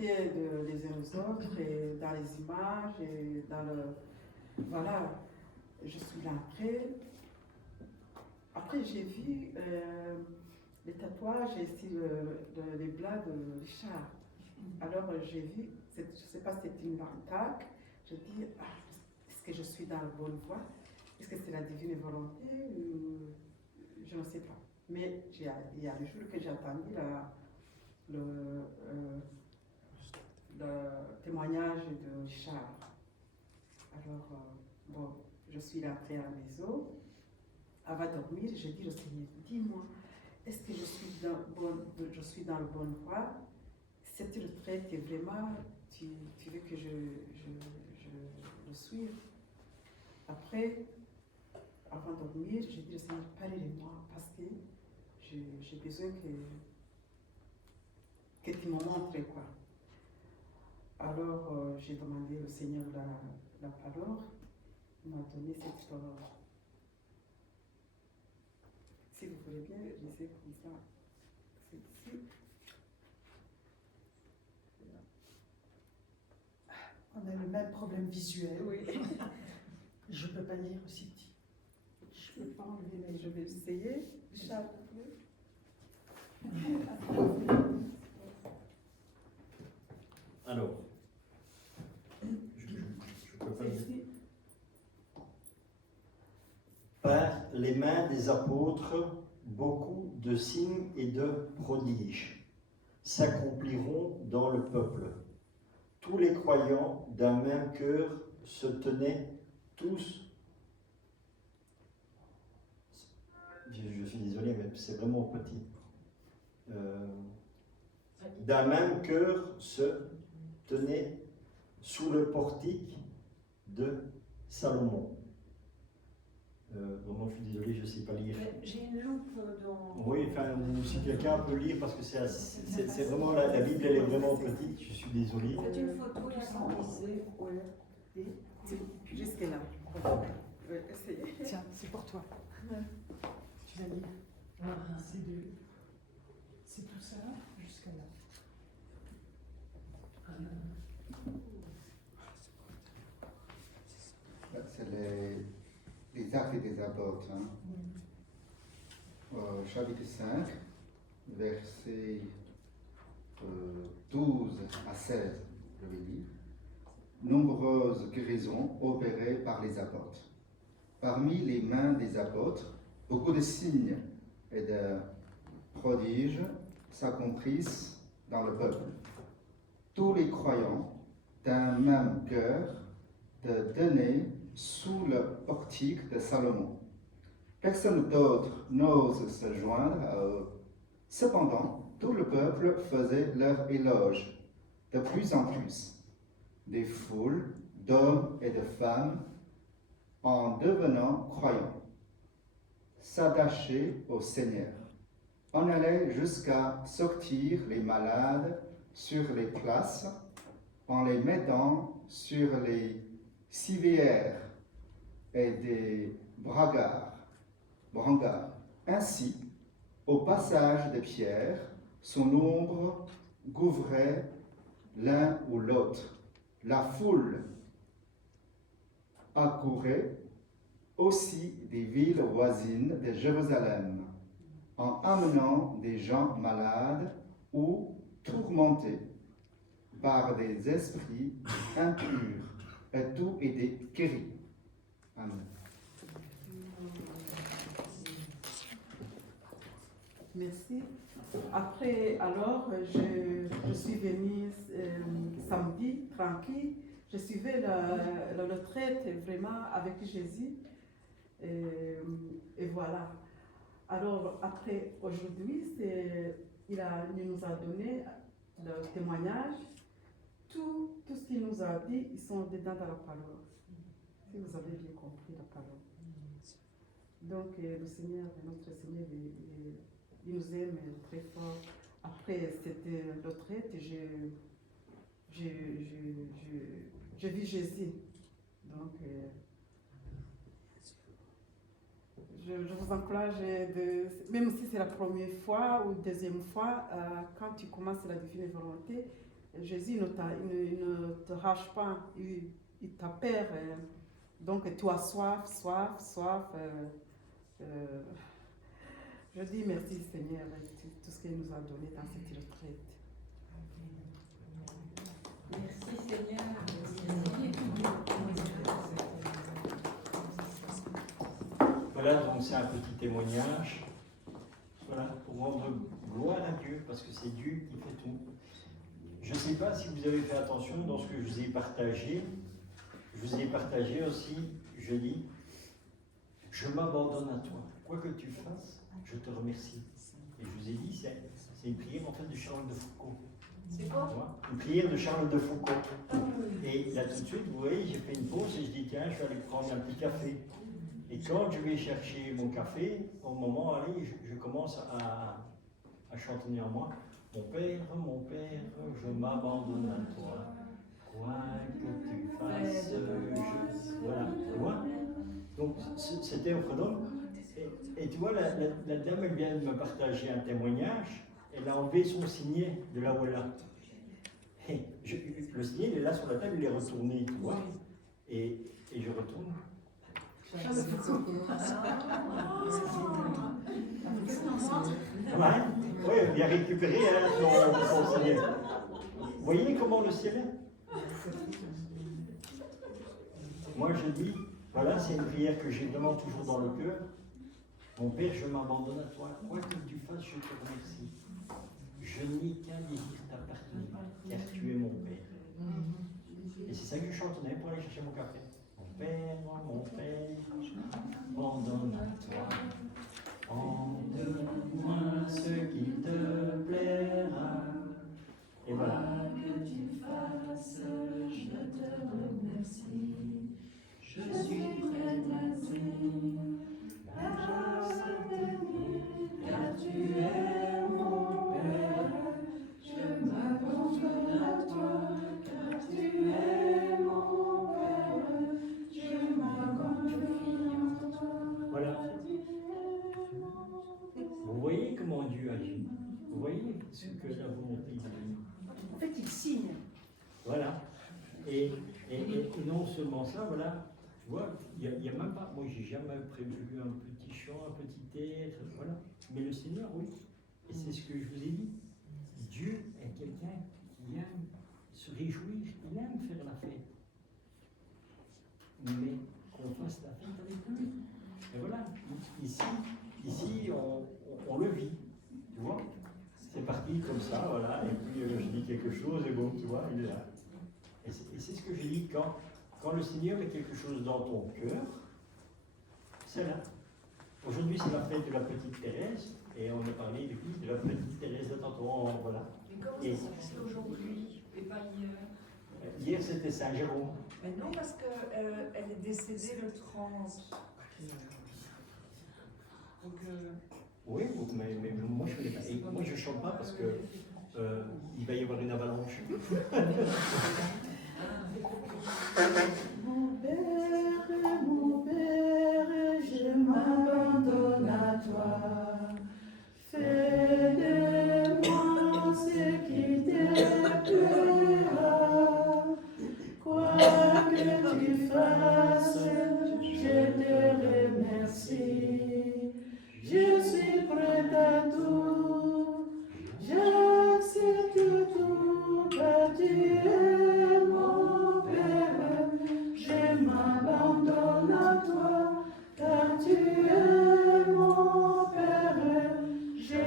volontés les uns aux autres, et dans les images, et dans le... Voilà, je suis là après. Après, j'ai vu les tatouages et ici les blas de Richard. Alors, j'ai vu, je ne sais pas si c'était une attaque, je dis, ah, est-ce que je suis dans la bonne voie? Est-ce que c'est la divine volonté ou je ne sais pas. Mais il y a le jour que j'ai entendu le témoignage de Richard. Alors, bon, je suis rentrée à la maison. Avant de dormir, je dis au Seigneur, dis-moi, est-ce que je suis dans la bonne voie? Cette retraite est vraiment, tu veux que je le suive? Après, avant de dormir, je dis au Seigneur, parlez-moi, parce que j'ai besoin que tu me montres quoi. Alors, j'ai demandé au Seigneur la parole, il m'a donné cette parole. Si vous voulez bien, lisez comme ça. C'est ici. On a le même problème visuel. Oui. Je ne peux pas lire aussi petit. Je ne peux pas enlever Mais je vais essayer. Richard, Alors, je peux pas lire. Par les mains des apôtres, beaucoup de signes et de prodiges s'accompliront dans le peuple. Tous les croyants d'un même cœur se tenaient tous. Je suis désolé, mais c'est vraiment petit. D'un même cœur se tenaient sous le portique de Salomon. Vraiment, je suis désolé, je ne sais pas lire. J'ai une loupe dans... Oui, enfin, ou si quelqu'un peut lire, parce que c'est vraiment, la Bible, elle est vraiment petite, je suis désolé. Faites une photo, la symboliser. Jusque là. Essayez. Tiens, c'est pour toi. Tu vas lire. C'est tout ça, jusqu'à là. C'est les actes des apôtres. Hein. Chapitre 5, versets 12 à 16, je vais lire. Nombreuses guérisons opérées par les apôtres. Parmi les mains des apôtres, beaucoup de signes et de prodiges s'accomplissent dans le peuple. Tous les croyants d'un même cœur de donner sous le portique de Salomon. Personne d'autre n'ose se joindre à eux. Cependant, tout le peuple faisait leur éloge, de plus en plus. Des foules d'hommes et de femmes, en devenant croyants, s'attachaient au Seigneur. On allait jusqu'à sortir les malades sur les places, en les mettant sur les civières et des brancards. Ainsi, au passage de Pierre, son ombre couvrait l'un ou l'autre. La foule accourait aussi des villes voisines de Jérusalem, en amenant des gens malades ou tourmentés par des esprits impurs, et tout était guéri. Amen. Merci. Après, alors, je suis venue samedi, tranquille. Je suivais la retraite vraiment avec Jésus. Et voilà. Alors, après, aujourd'hui, il nous a donné le témoignage. Tout ce qu'il nous a dit, ils sont dedans dans la parole. Si vous avez bien compris la parole. Donc, le Seigneur, notre Seigneur, il nous aime très fort. Après cette retraite, j'ai vu Jésus. Donc, je vous encourage, même si c'est la première fois ou deuxième fois, quand tu commences la divine volonté, Jésus ne te rage pas, il t'appelle. Donc tu as soif. Je dis merci Seigneur avec tout ce qu'il nous a donné dans cette retraite. Merci Seigneur. Voilà, donc c'est un petit témoignage. Voilà, pour rendre gloire à Dieu, parce que c'est Dieu qui fait tout. Je ne sais pas si vous avez fait attention dans ce que je vous ai partagé. Je vous ai partagé aussi, je dis, je m'abandonne à toi. Quoi que tu fasses, je te remercie. Et je vous ai dit, c'est une prière en fait de Charles de Foucault. C'est quoi? Une prière de Charles de Foucault. Et là tout de suite, vous voyez, j'ai fait une pause et je dis, tiens, je vais aller prendre un petit café. Et quand je vais chercher mon café, au moment, allez, je commence à chantonner en moi. Mon père, je m'abandonne à toi. Quoi que tu fasses, Voilà, tu vois. Donc, c'était au Fredon. Et tu vois, la dame, elle vient de me partager un témoignage. Elle a enlevé son signet de là où elle a. Le signet, il est là sur la table, il est retourné, tu vois. Et je retourne. Oui, il a récupéré son signet. Vous voyez comment le ciel est? Moi, je dis, voilà, c'est une prière que j'ai vraiment toujours dans le cœur. Mon Père, je m'abandonne à toi. Quoi que tu fasses, je te remercie. Je n'ai qu'un désir t'appartenir, car tu es mon Père. Et c'est ça que je chantonnais pour aller chercher mon café. Mon Père, je m'abandonne à toi. Donne-moi ce qui te plaira. Et voilà. Que tu fasses, je te remercie. Je suis prête à tout. La grâce t'aimer, car tu es mon Père. Je m'abandonne à toi, car tu es mon Père. Je m'abandonne à toi. Voilà. Vous voyez comment Dieu agit. Vous voyez ce que la volonté dit. En fait, il signe. Voilà. Et non seulement ça, voilà. Tu vois, il n'y a même pas. Moi, j'ai jamais prévu un petit chant, un petit air, voilà. Mais le Seigneur, oui. Et c'est ce que je vous ai dit. Dieu est quelqu'un qui aime se réjouir, il aime faire la fête. Mais qu'on fasse la fête avec lui. Et voilà, ici on le vit, tu vois. C'est parti comme ça, voilà, et puis je dis quelque chose, et bon, tu vois, il est là. Et c'est ce que j'ai dit, quand le Seigneur met quelque chose dans ton cœur, c'est là. Aujourd'hui, c'est la fête de la petite Thérèse, et on a parlé de la petite Thérèse de Tantouan, voilà. Mais comment ça se fait aujourd'hui et pas hier? Hier, c'était Saint-Jérôme. Mais non, parce qu'elle est décédée le 30. Donc, Oui, mais moi je ne connais pas. Et moi je ne chante pas parce que il va y avoir une avalanche. Mon Père, je m'abandonne à toi. Fais de moi ce qui te plaira. Quoi que tu fasses, je te remercie. Je suis prête à tout, j'accepte tout, car tu es mon Père. Je m'abandonne à toi, car tu es mon Père. Je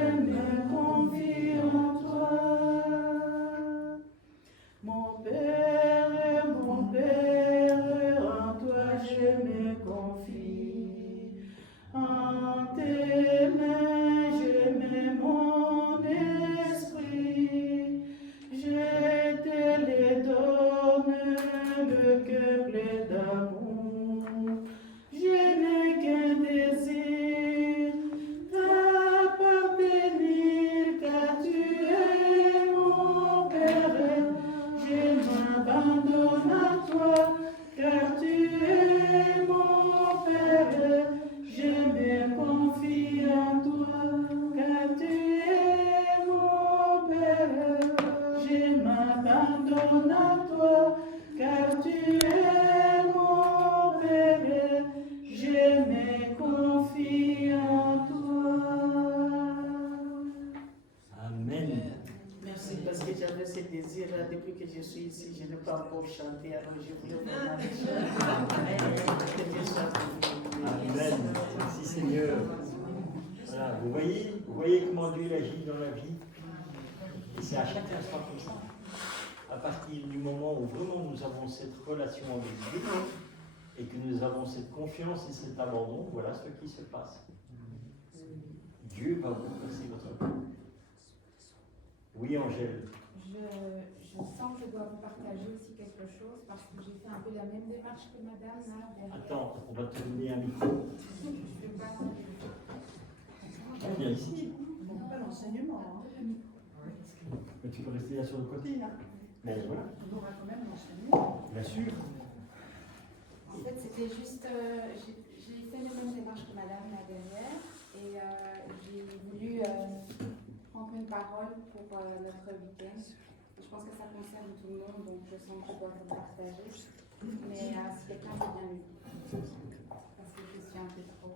donne à toi, car tu es mon Père, je me confie en toi. Amen. Merci parce que j'avais ce désir-là depuis que je suis ici. Je n'ai pas encore chanté, alors je voulais vraiment le chanter. Que Dieu soit béni. Amen. Merci Seigneur. Voilà, vous voyez comment Dieu agit dans la vie. Et c'est à chaque instant comme ça. À partir du moment où vraiment nous avons cette relation avec Dieu et que nous avons cette confiance et cet abandon, voilà ce qui se passe. Dieu va vous passer votre vie. Oui, Angèle. Je sens que je dois vous partager aussi quelque chose parce que j'ai fait un peu la même démarche que madame là. Derrière. Attends, on va te donner un micro. Je vais pas. Viens ici. Non, pas l'enseignement. Mais tu peux rester là sur le côté, là. Mais voilà. On aura quand même l'enseignement. Bien sûr. En fait, c'était juste. J'ai fait la même démarche que madame là derrière et j'ai voulu prendre une parole pour notre week-end. Je pense que ça concerne tout le monde, donc je sens que je dois vous partager. Mais si quelqu'un veut bien le dire, parce que je suis un peu trop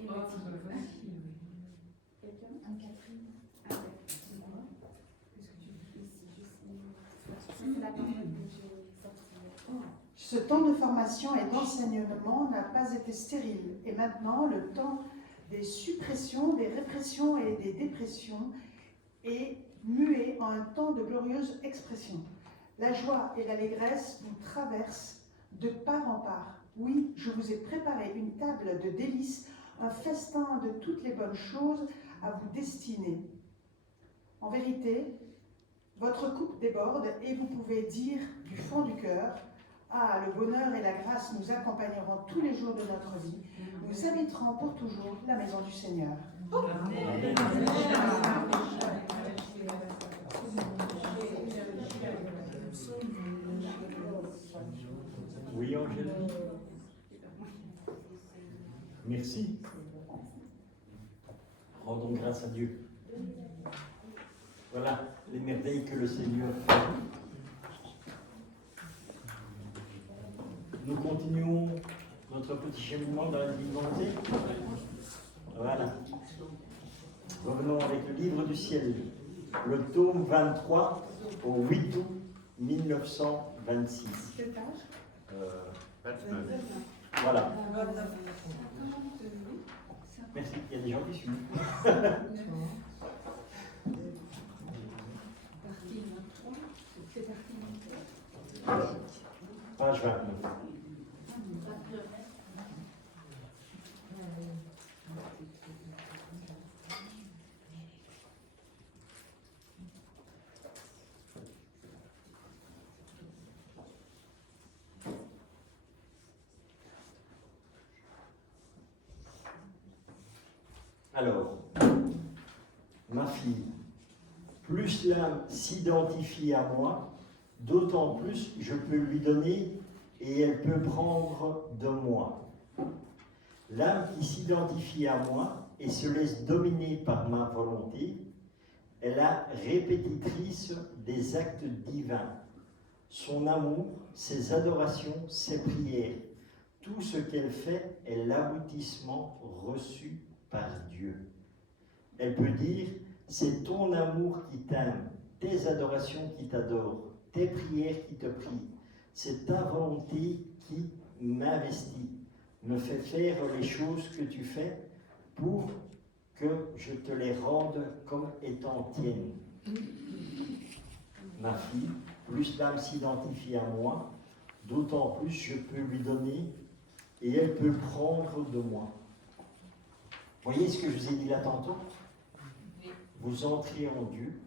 émotive. Quelqu'un Anne-Catherine. C'est la parole que j'ai sortie. Ce temps de formation et d'enseignement n'a pas été stérile. Et maintenant, le temps des suppressions, des répressions et des dépressions est mué en un temps de glorieuse expression. La joie et l'allégresse nous traversent de part en part. Oui, je vous ai préparé une table de délices, un festin de toutes les bonnes choses à vous destiner. En vérité, votre coupe déborde et vous pouvez dire du fond du cœur: ah, le bonheur et la grâce nous accompagneront tous les jours de notre vie. Nous habiterons pour toujours la maison du Seigneur. Amen. Oui, Angèle. Merci. Rendons grâce à Dieu. Voilà les merveilles que le Seigneur fait. Nous continuons notre petit cheminement dans la divinité. Voilà. Revenons avec le livre du ciel, le tome 23 au 8 août 1926. Quelle page 29. Voilà. Merci, il y a des gens qui suivent. Page 29. Alors, ma fille, plus l'âme s'identifie à moi, d'autant plus je peux lui donner et elle peut prendre de moi. L'âme qui s'identifie à moi et se laisse dominer par ma volonté est la répétitrice des actes divins. Son amour, ses adorations, ses prières, tout ce qu'elle fait est l'aboutissement reçu par Dieu. Elle peut dire: c'est ton amour qui t'aime, tes adorations qui t'adorent, tes prières qui te prient. C'est ta volonté qui m'investit, me fait faire les choses que tu fais pour que je te les rende comme étant tiennes. Ma fille, plus l'âme s'identifie à moi, d'autant plus je peux lui donner et elle peut prendre de moi. Voyez ce que je vous ai dit là tantôt? Vous entrez en Dieu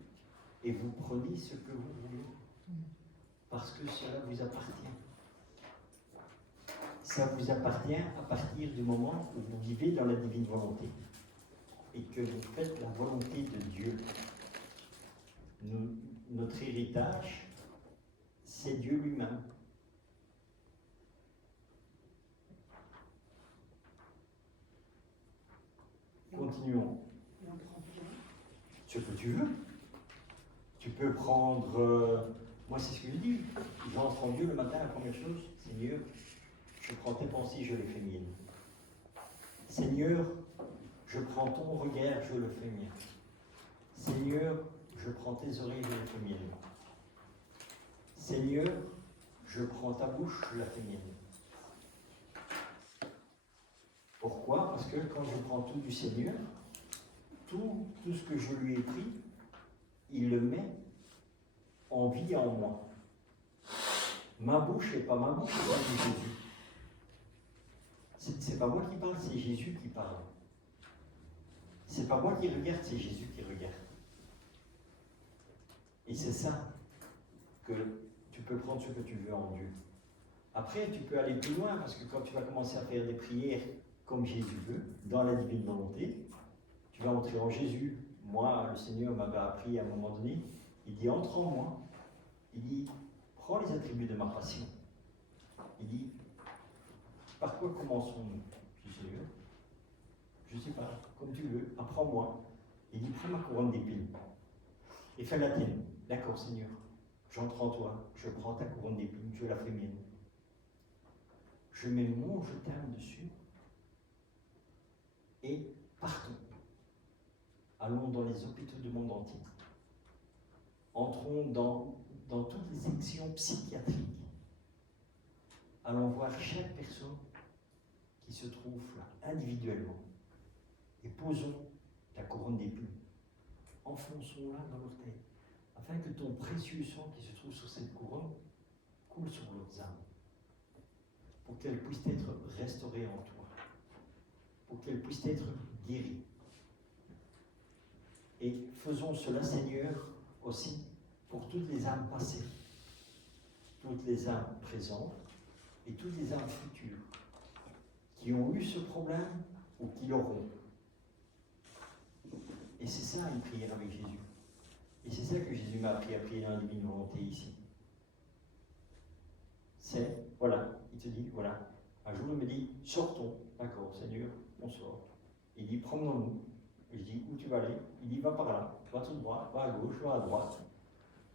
et vous prenez ce que vous voulez, parce que cela vous appartient. Ça vous appartient à partir du moment où vous vivez dans la divine volonté et que vous faites la volonté de Dieu. Notre héritage, c'est Dieu lui-même. Continuons. Ce que tu veux. Tu peux prendre Moi, c'est ce que je dis. J'entre en Dieu le matin, la première chose, Seigneur, je prends tes pensées, je les fais miennes. Seigneur, je prends ton regard, je le fais mien. Seigneur, je prends tes oreilles, je les fais miennes. Seigneur, je prends ta bouche, je la fais mienne. Pourquoi? Parce que quand je prends tout du Seigneur, tout ce que je lui ai pris, il le met en vie en moi. Ma bouche n'est pas ma bouche, c'est celle de Jésus. C'est pas moi qui parle, c'est Jésus qui parle. C'est pas moi qui regarde, c'est Jésus qui regarde. Et c'est ça que tu peux prendre ce que tu veux en Dieu. Après, tu peux aller plus loin, parce que quand tu vas commencer à faire des prières comme Jésus veut, dans la divine volonté, tu vas entrer en Jésus. Moi, le Seigneur m'avait appris à un moment donné, il dit, entre en moi. Il dit, prends les attributs de ma passion. Il dit, par quoi commençons-nous? Je dis, Seigneur, je ne sais pas, comme tu veux, apprends-moi. Il dit, prends ma couronne d'épines et fais la tienne. D'accord, Seigneur, j'entre en toi, je prends ta couronne d'épines, je la fais mienne. Je mets mon je t'aime dessus et partons. Allons dans les hôpitaux du monde entier. Entrons dans toutes les sections psychiatriques. Allons voir chaque personne qui se trouve là, individuellement. Et posons ta couronne d'épines. Enfonçons-la dans leur tête, afin que ton précieux sang qui se trouve sur cette couronne coule sur leurs âmes, pour qu'elles puissent être restaurées en toi, pour qu'elles puissent être guéries. Et faisons cela, Seigneur, aussi pour toutes les âmes passées, toutes les âmes présentes et toutes les âmes futures qui ont eu ce problème ou qui l'auront. Et c'est ça une prière avec Jésus. Et c'est ça que Jésus m'a appris à prier dans la divine volonté ici. C'est, voilà, il te dit, voilà. Un jour il me dit, sortons, d'accord, Seigneur, on sort. Il dit, promenons-nous. Et je dis, où tu vas aller? Il dit, va par là, va tout droit, va à gauche, va à droite.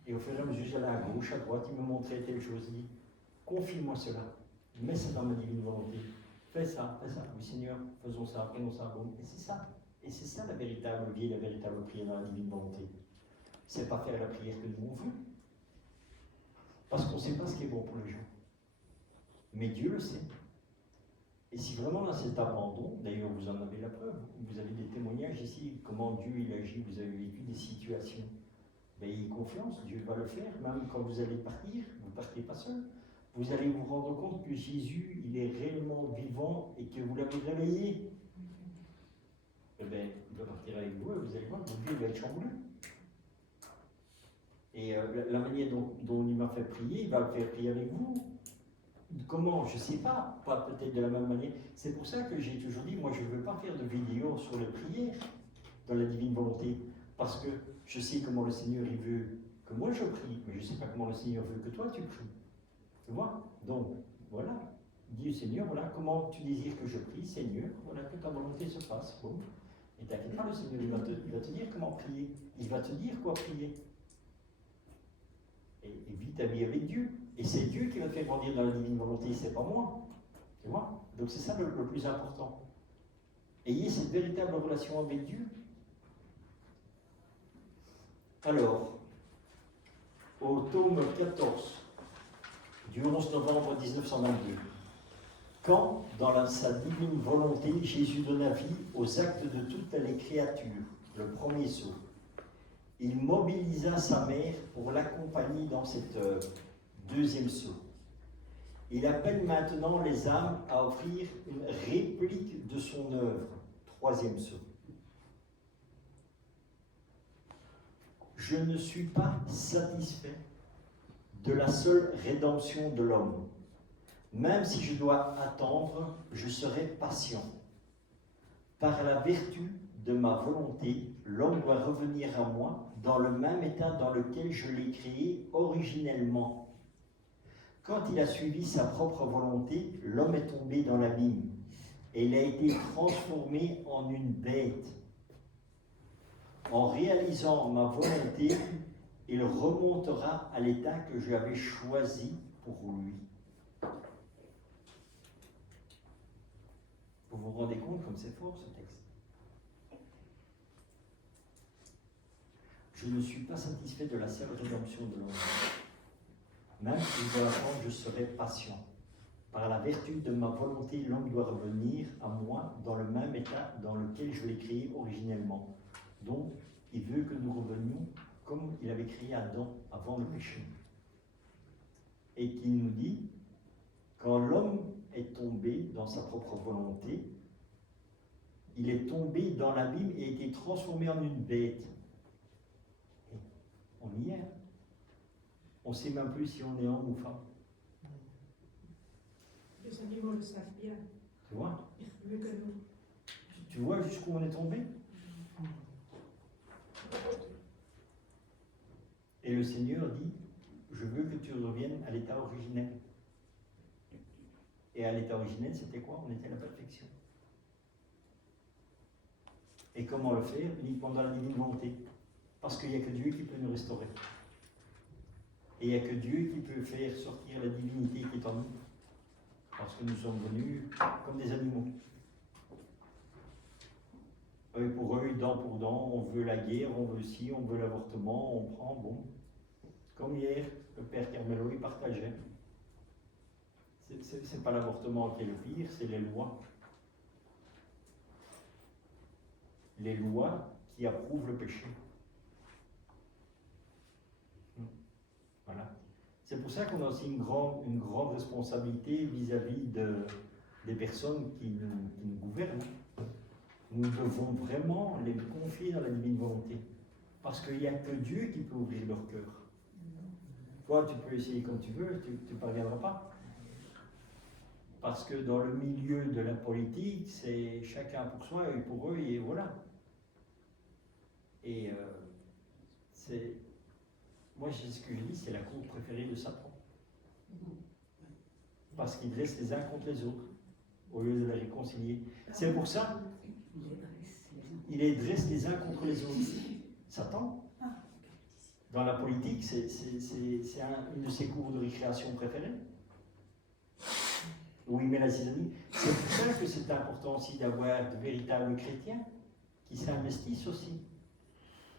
Et au fur et à mesure, j'allais à gauche, à droite, il me montrait telle chose. Il dit, confie-moi cela, mets ça dans ma divine volonté. Fais ça, oui Seigneur, faisons ça, prenons ça, bon. Et c'est ça. Et c'est ça la véritable vie, la véritable prière dans la divine volonté. C'est pas faire la prière que nous on veut. Parce qu'on ne sait pas ce qui est bon pour les gens. Mais Dieu le sait. Et si vraiment dans cet abandon, d'ailleurs vous en avez la preuve, vous avez des témoignages ici, comment Dieu il agit, vous avez vécu des situations. Ben, ayez confiance, Dieu va le faire, même quand vous allez partir, vous ne partez pas seul. Vous allez vous rendre compte que Jésus, il est réellement vivant et que vous l'avez réveillé. Eh bien, il va partir avec vous et vous allez voir, votre vie va être chamboulée. Et la manière dont il m'a fait prier, il va le faire prier avec vous. Comment? Je ne sais pas, pas peut-être de la même manière. C'est pour ça que j'ai toujours dit, moi je ne veux pas faire de vidéo sur les prières dans la divine volonté, parce que je sais comment le Seigneur il veut que moi je prie, mais je ne sais pas comment le Seigneur veut que toi tu pries. Tu vois? Donc, voilà. Dis au Seigneur, voilà, comment tu désires que je prie, Seigneur, voilà, que ta volonté se fasse. Bon. Et t'inquiète pas, le Seigneur, il va te dire comment prier. Il va te dire quoi prier. Et vis ta vie avec Dieu. Et c'est Dieu qui va te faire grandir dans la divine volonté, c'est pas moi. Tu vois? Donc c'est ça le plus important. Ayez cette véritable relation avec Dieu. Alors, au tome 14, du 11 novembre 1922, quand, dans sa divine volonté, Jésus donna vie aux actes de toutes les créatures, le premier saut, il mobilisa sa mère pour l'accompagner dans cette œuvre, deuxième saut. Il appelle maintenant les âmes à offrir une réplique de son œuvre, troisième saut. Je ne suis pas satisfait de la seule rédemption de l'homme. Même si je dois attendre, je serai patient. Par la vertu de ma volonté, l'homme doit revenir à moi dans le même état dans lequel je l'ai créé originellement. Quand il a suivi sa propre volonté, l'homme est tombé dans l'abîme et il a été transformé en une bête. En réalisant ma volonté il remontera à l'état que j'avais choisi pour lui. Vous vous rendez compte comme c'est fort ce texte? Je ne suis pas satisfait de la seule rédemption de l'homme. Même s'il doit attendre, je serai patient. Par la vertu de ma volonté, l'homme doit revenir à moi dans le même état dans lequel je l'ai créé originellement. Donc, il veut que nous revenions comme il avait créé Adam avant le péché. Et qu'il nous dit, quand l'homme est tombé dans sa propre volonté, il est tombé dans l'abîme et a été transformé en une bête. Et on y est. On ne sait même plus si on est homme ou femme. Les animaux le savent bien, Tu vois? mieux que nous. Tu vois jusqu'où on est tombé? Et le Seigneur dit, je veux que tu reviennes à l'état originel. Et à l'état originel, c'était quoi? On était à la perfection. Et comment le faire? Uniquement dans la divine volonté. Parce qu'il n'y a que Dieu qui peut nous restaurer. Et il n'y a que Dieu qui peut faire sortir la divinité qui est en nous. Parce que nous sommes venus comme des animaux. Œil pour œil, dent pour dent, on veut la guerre, on veut ci, on veut l'avortement, on prend, bon. Comme hier, le père Carmelo, il partageait. C'est pas l'avortement qui est le pire, c'est les lois. Les lois qui approuvent le péché. Voilà. C'est pour ça qu'on a aussi une grande responsabilité vis-à-vis des personnes qui nous gouvernent. Nous devons vraiment les confier dans la divine volonté. Parce qu'il n'y a que Dieu qui peut ouvrir leur cœur. Toi, tu peux essayer comme tu veux, tu ne parviendras pas. Parce que dans le milieu de la politique, c'est chacun pour soi et pour eux, et voilà. Et moi, ce que je dis, c'est la cour préférée de Satan. Parce qu'il dresse les uns contre les autres, au lieu de les réconcilier. C'est pour ça, il les dresse les uns contre les autres. Satan, dans la politique, c'est une de ses cours de récréation préférées. Où il met la zizanie. C'est pour ça que c'est important aussi d'avoir de véritables chrétiens qui s'investissent aussi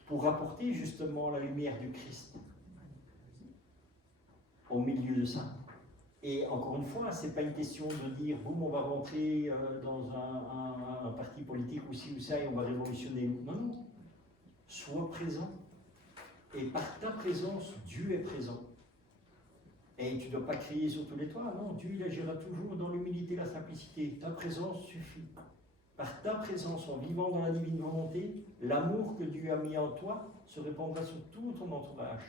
pour apporter justement la lumière du Christ au milieu de ça. Et encore une fois, ce n'est pas une question de dire boum, on va rentrer dans un parti politique ou ci ou ça et on va révolutionner. Non, non. Sois présent. Et par ta présence, Dieu est présent. Et tu ne dois pas crier sur tous les toits, non, Dieu il agira toujours dans l'humilité et la simplicité. Ta présence suffit. Par ta présence, en vivant dans la divine volonté, l'amour que Dieu a mis en toi se répandra sur tout ton entourage.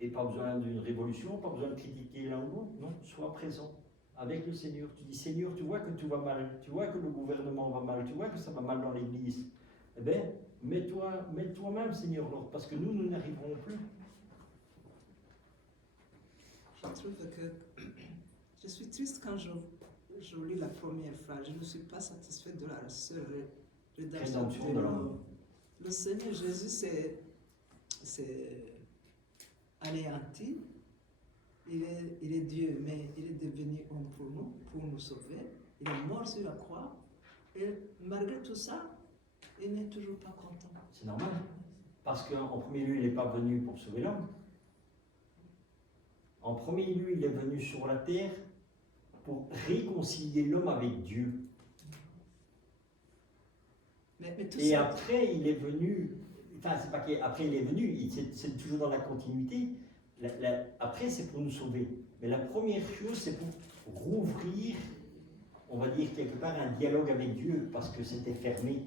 Et pas besoin d'une révolution, pas besoin de critiquer l'un ou l'autre, non, sois présent avec le Seigneur. Tu dis, Seigneur, tu vois que tout va mal, tu vois que le gouvernement va mal, tu vois que ça va mal dans l'Église. Eh bien, mets-toi-même, Seigneur, parce que nous n'arriverons plus. Je trouve que je suis triste quand je lis la première phrase. Je ne suis pas satisfaite de la seule rédaction de l'homme. Le Seigneur Jésus c'est anéanti. Il est Dieu, mais il est devenu homme pour nous sauver. Il est mort sur la croix. Et malgré tout ça, il n'est toujours pas content. C'est normal. Parce qu'en premier lieu, il n'est pas venu pour sauver l'homme. En premier lieu, il est venu sur la terre pour réconcilier l'homme avec Dieu. Et ça... après, il est venu, enfin, c'est pas qu'après il est venu, c'est toujours dans la continuité. Après, c'est pour nous sauver. Mais la première chose, c'est pour rouvrir, on va dire quelque part, un dialogue avec Dieu, parce que c'était fermé.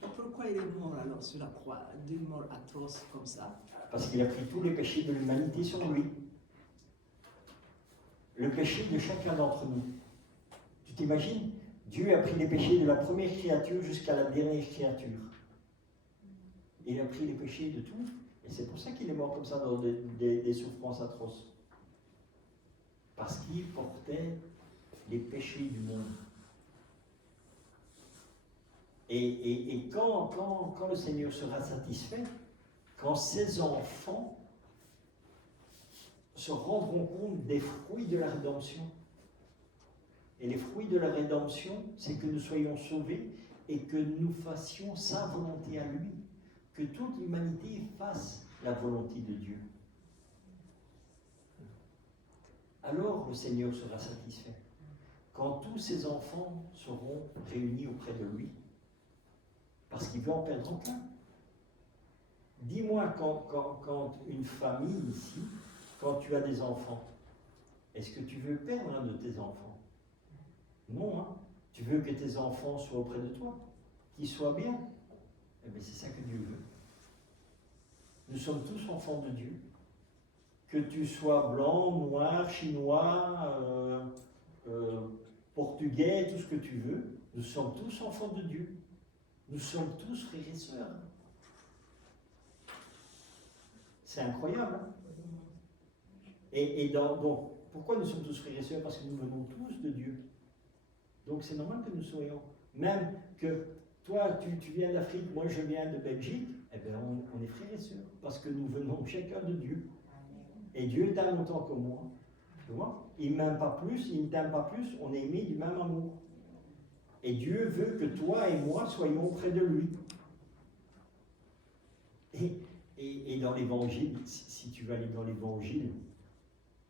Pourquoi il est mort alors sur la croix, d'une mort atroce comme ça? Parce qu'il a pris tous les péchés de l'humanité sur lui. Le péché de chacun d'entre nous. Tu t'imagines? Dieu a pris les péchés de la première créature jusqu'à la dernière créature. Il a pris les péchés de tout. Et c'est pour ça qu'il est mort comme ça dans des souffrances atroces. Parce qu'il portait les péchés du monde. Et quand le Seigneur sera satisfait, quand ces enfants se rendront compte des fruits de la rédemption. Et les fruits de la rédemption, c'est que nous soyons sauvés et que nous fassions sa volonté à lui, que toute l'humanité fasse la volonté de Dieu. Alors le Seigneur sera satisfait. Quand tous ses enfants seront réunis auprès de lui, parce qu'il veut en perdre aucun. Dis-moi, quand une famille ici, quand tu as des enfants, est-ce que tu veux perdre un de tes enfants? Non, hein? Tu veux que tes enfants soient auprès de toi, qu'ils soient bien. Eh bien, c'est ça que Dieu veut. Nous sommes tous enfants de Dieu. Que tu sois blanc, noir, chinois, portugais, tout ce que tu veux, nous sommes tous enfants de Dieu. Nous sommes tous frères et sœurs. C'est incroyable. Hein? Donc, pourquoi nous sommes tous frères et sœurs? Parce que nous venons tous de Dieu. Donc c'est normal que nous soyons. Même que toi, tu viens d'Afrique, moi je viens de Belgique, eh bien on est frères et sœurs. Parce que nous venons chacun de Dieu. Et Dieu t'aime autant que moi. Tu vois? Il ne m'aime pas plus, il ne t'aime pas plus, on est aimés du même amour. Et Dieu veut que toi et moi soyons auprès de lui. Et dans l'évangile, si tu veux aller dans l'évangile,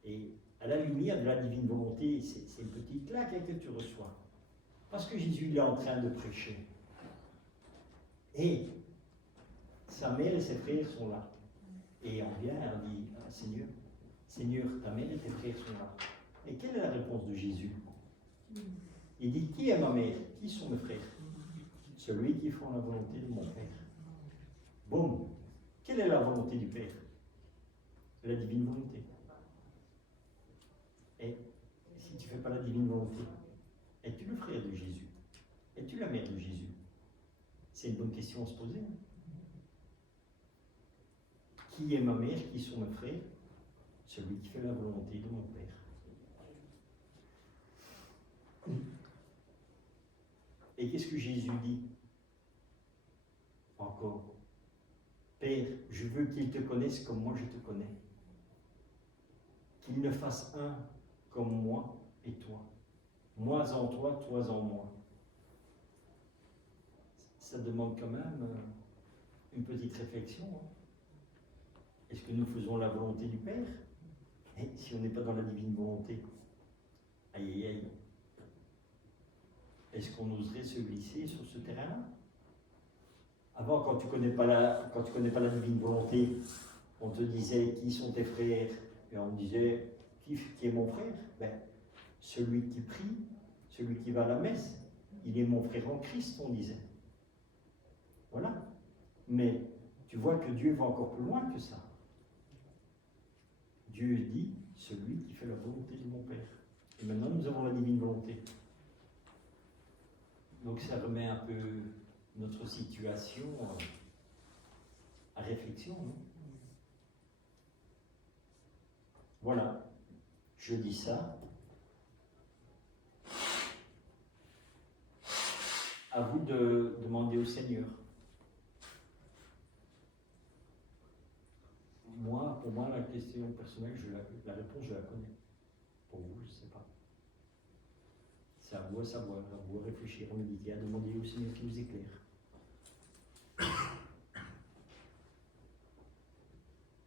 et à la lumière de la divine volonté, c'est une petite claque que tu reçois. Parce que Jésus il est en train de prêcher. Et sa mère et ses frères sont là. Et on vient et on dit, ah, Seigneur, ta mère et tes frères sont là. Et quelle est la réponse de Jésus? Il dit, qui est ma mère? Qui sont mes frères? Celui qui font la volonté de mon Père. Bon, quelle est la volonté du Père? La divine volonté. Et si tu ne fais pas la divine volonté, es-tu le frère de Jésus? Es-tu la mère de Jésus? C'est une bonne question à se poser. Qui est ma mère? Qui sont mes frères? Celui qui fait la volonté de mon Père. Et qu'est-ce que Jésus dit? Encore. Père, je veux qu'il te connaisse comme moi je te connais. Qu'il ne fasse un comme moi et toi. Moi en toi, toi en moi. Ça demande quand même une petite réflexion. Hein. Est-ce que nous faisons la volonté du Père? Et si on n'est pas dans la divine volonté, aïe aïe aïe. Est-ce qu'on oserait se glisser sur ce terrain-là? Avant, quand tu connais pas la divine volonté, on te disait qui sont tes frères, et on disait qui est mon frère? Ben, celui qui prie, celui qui va à la messe, il est mon frère en Christ, on disait. Voilà. Mais tu vois que Dieu va encore plus loin que ça. Dieu dit celui qui fait la volonté de mon Père. Et maintenant, nous avons la divine volonté. Donc ça remet un peu notre situation à réflexion. Non? Voilà, je dis ça. À vous de demander au Seigneur. Moi, pour moi, la question personnelle, la réponse, je la connais. Pour vous, je ne sais pas. C'est à vous à savoir, à vous à réfléchir, à méditer, à demander au Seigneur qui vous éclaire.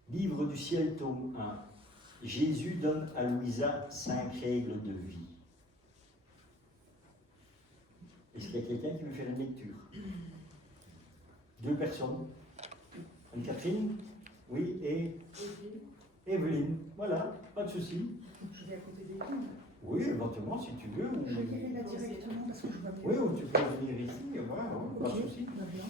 Livre du ciel, tome 1. Jésus donne à Louisa 5 règles de vie. Est-ce qu'il y a quelqu'un qui veut faire une lecture? 2 personnes. Anne-Catherine? Oui, et Evelyne. Voilà, pas de souci. Je vais à côté des films. Oui, éventuellement, si tu veux. Je vais tirer là directement parce que je vois mieux. Oui, ou tu peux venir ici, voilà, pas de souci. Va bien.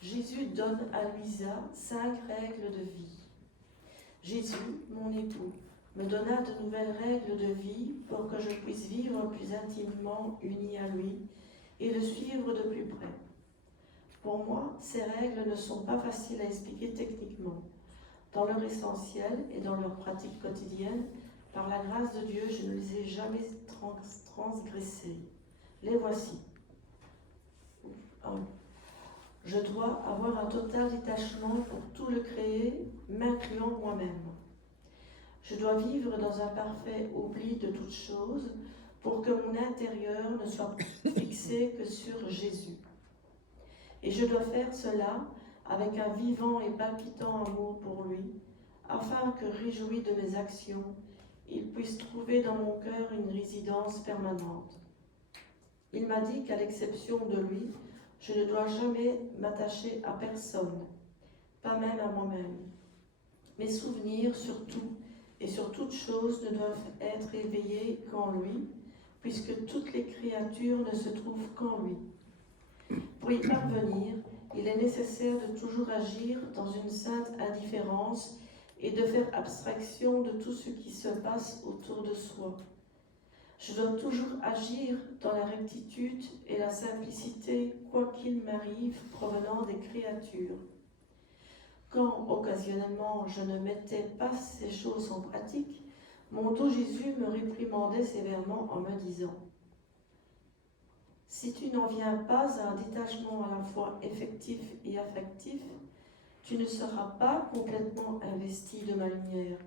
Jésus donne à Louisa 5 règles de vie. Jésus, mon époux, me donna de nouvelles règles de vie pour que je puisse vivre plus intimement unie à lui, et le suivre de plus près. Pour moi, ces règles ne sont pas faciles à expliquer techniquement. Dans leur essentiel et dans leur pratique quotidienne, par la grâce de Dieu, je ne les ai jamais transgressées. Les voici. 1. Je dois avoir un total détachement pour tout le créé, m'incluant moi-même. Je dois vivre dans un parfait oubli de toutes choses pour que mon intérieur ne soit fixé que sur Jésus. Et je dois faire cela avec un vivant et palpitant amour pour lui, afin que, réjoui de mes actions, il puisse trouver dans mon cœur une résidence permanente. Il m'a dit qu'à l'exception de lui, je ne dois jamais m'attacher à personne, pas même à moi-même. Mes souvenirs sur tout et sur toute chose ne doivent être éveillés qu'en lui, puisque toutes les créatures ne se trouvent qu'en lui. Pour y parvenir, il est nécessaire de toujours agir dans une sainte indifférence et de faire abstraction de tout ce qui se passe autour de soi. Je dois toujours agir dans la rectitude et la simplicité, quoi qu'il m'arrive, provenant des créatures. Quand, occasionnellement, je ne mettais pas ces choses en pratique, mon doux Jésus me réprimandait sévèrement en me disant « Si tu n'en viens pas à un détachement à la fois effectif et affectif, tu ne seras pas complètement investi de ma lumière.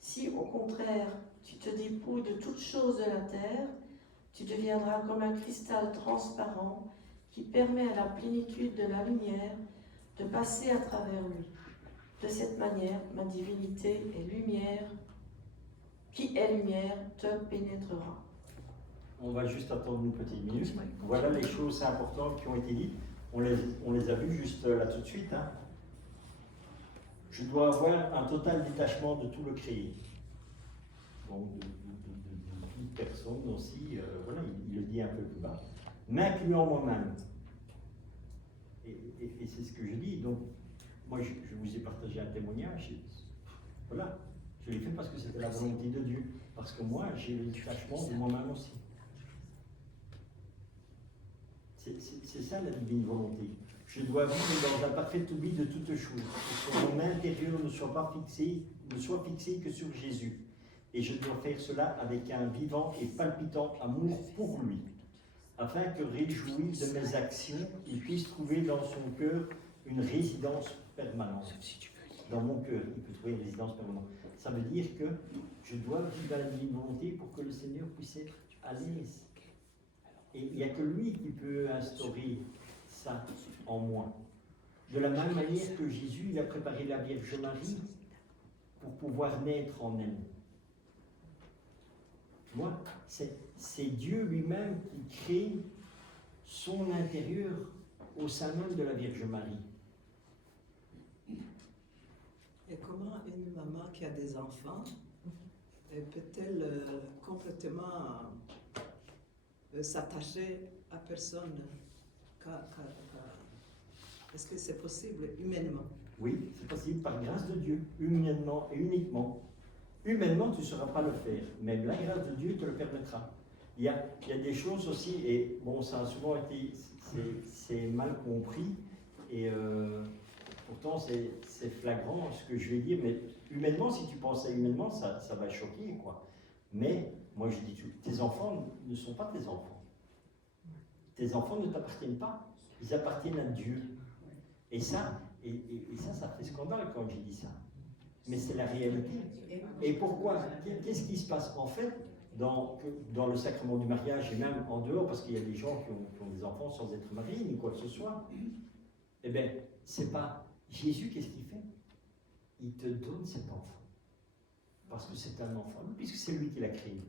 Si, au contraire, tu te dépouilles de toutes choses de la terre, tu deviendras comme un cristal transparent qui permet à la plénitude de la lumière de passer à travers lui. De cette manière, ma divinité et lumière, qui est lumière, te pénétrera. » On va juste attendre une petite minute. Voilà les choses importantes qui ont été dites. On les a vues juste là tout de suite. Hein. Je dois avoir un total détachement de tout le créé. Donc, de toute personne aussi, voilà, il le dit un peu plus bas. M'incluant moi-même. Et c'est ce que je dis. Donc, moi, je vous ai partagé un témoignage. Voilà, je l'ai fait parce que c'était la volonté de Dieu. Parce que moi, j'ai le détachement de moi-même aussi. C'est ça la divine volonté. Je dois vivre dans un parfait oubli de toutes choses, pour que mon intérieur ne soit fixé que sur Jésus. Et je dois faire cela avec un vivant et palpitant amour pour lui, afin que, réjoui de mes actions, il puisse trouver dans son cœur une résidence permanente. Dans mon cœur, il peut trouver une résidence permanente. Ça veut dire que je dois vivre dans la divine volonté pour que le Seigneur puisse être à l'aise. Et il n'y a que lui qui peut instaurer ça en moi. De la même manière que Jésus, il a préparé la Vierge Marie pour pouvoir naître en elle. Moi, c'est Dieu lui-même qui crée son intérieur au sein même de la Vierge Marie. Et comment une maman qui a des enfants peut-elle complètement s'attacher à personne? Est-ce que c'est possible humainement? Oui, c'est possible par grâce de Dieu, humainement et uniquement. Humainement, tu ne sauras pas le faire, mais la grâce de Dieu te le permettra. Il y a des choses aussi, et bon, ça a souvent été, c'est mal compris, et pourtant c'est flagrant ce que je vais dire, mais humainement, si tu penses à humainement, ça va choquer, quoi. Mais, moi je dis, tes enfants ne sont pas tes enfants. Tes enfants ne t'appartiennent pas, ils appartiennent à Dieu. Et ça fait scandale quand j'ai dit ça. Mais c'est la réalité. Et pourquoi? Qu'est-ce qui se passe? En fait, dans le sacrement du mariage et même en dehors, parce qu'il y a des gens qui ont des enfants sans être mariés ni quoi que ce soit, eh bien, c'est pas Jésus, qu'est-ce qu'il fait? Il te donne cet enfant. Parce que c'est un enfant, puisque c'est lui qui l'a créé.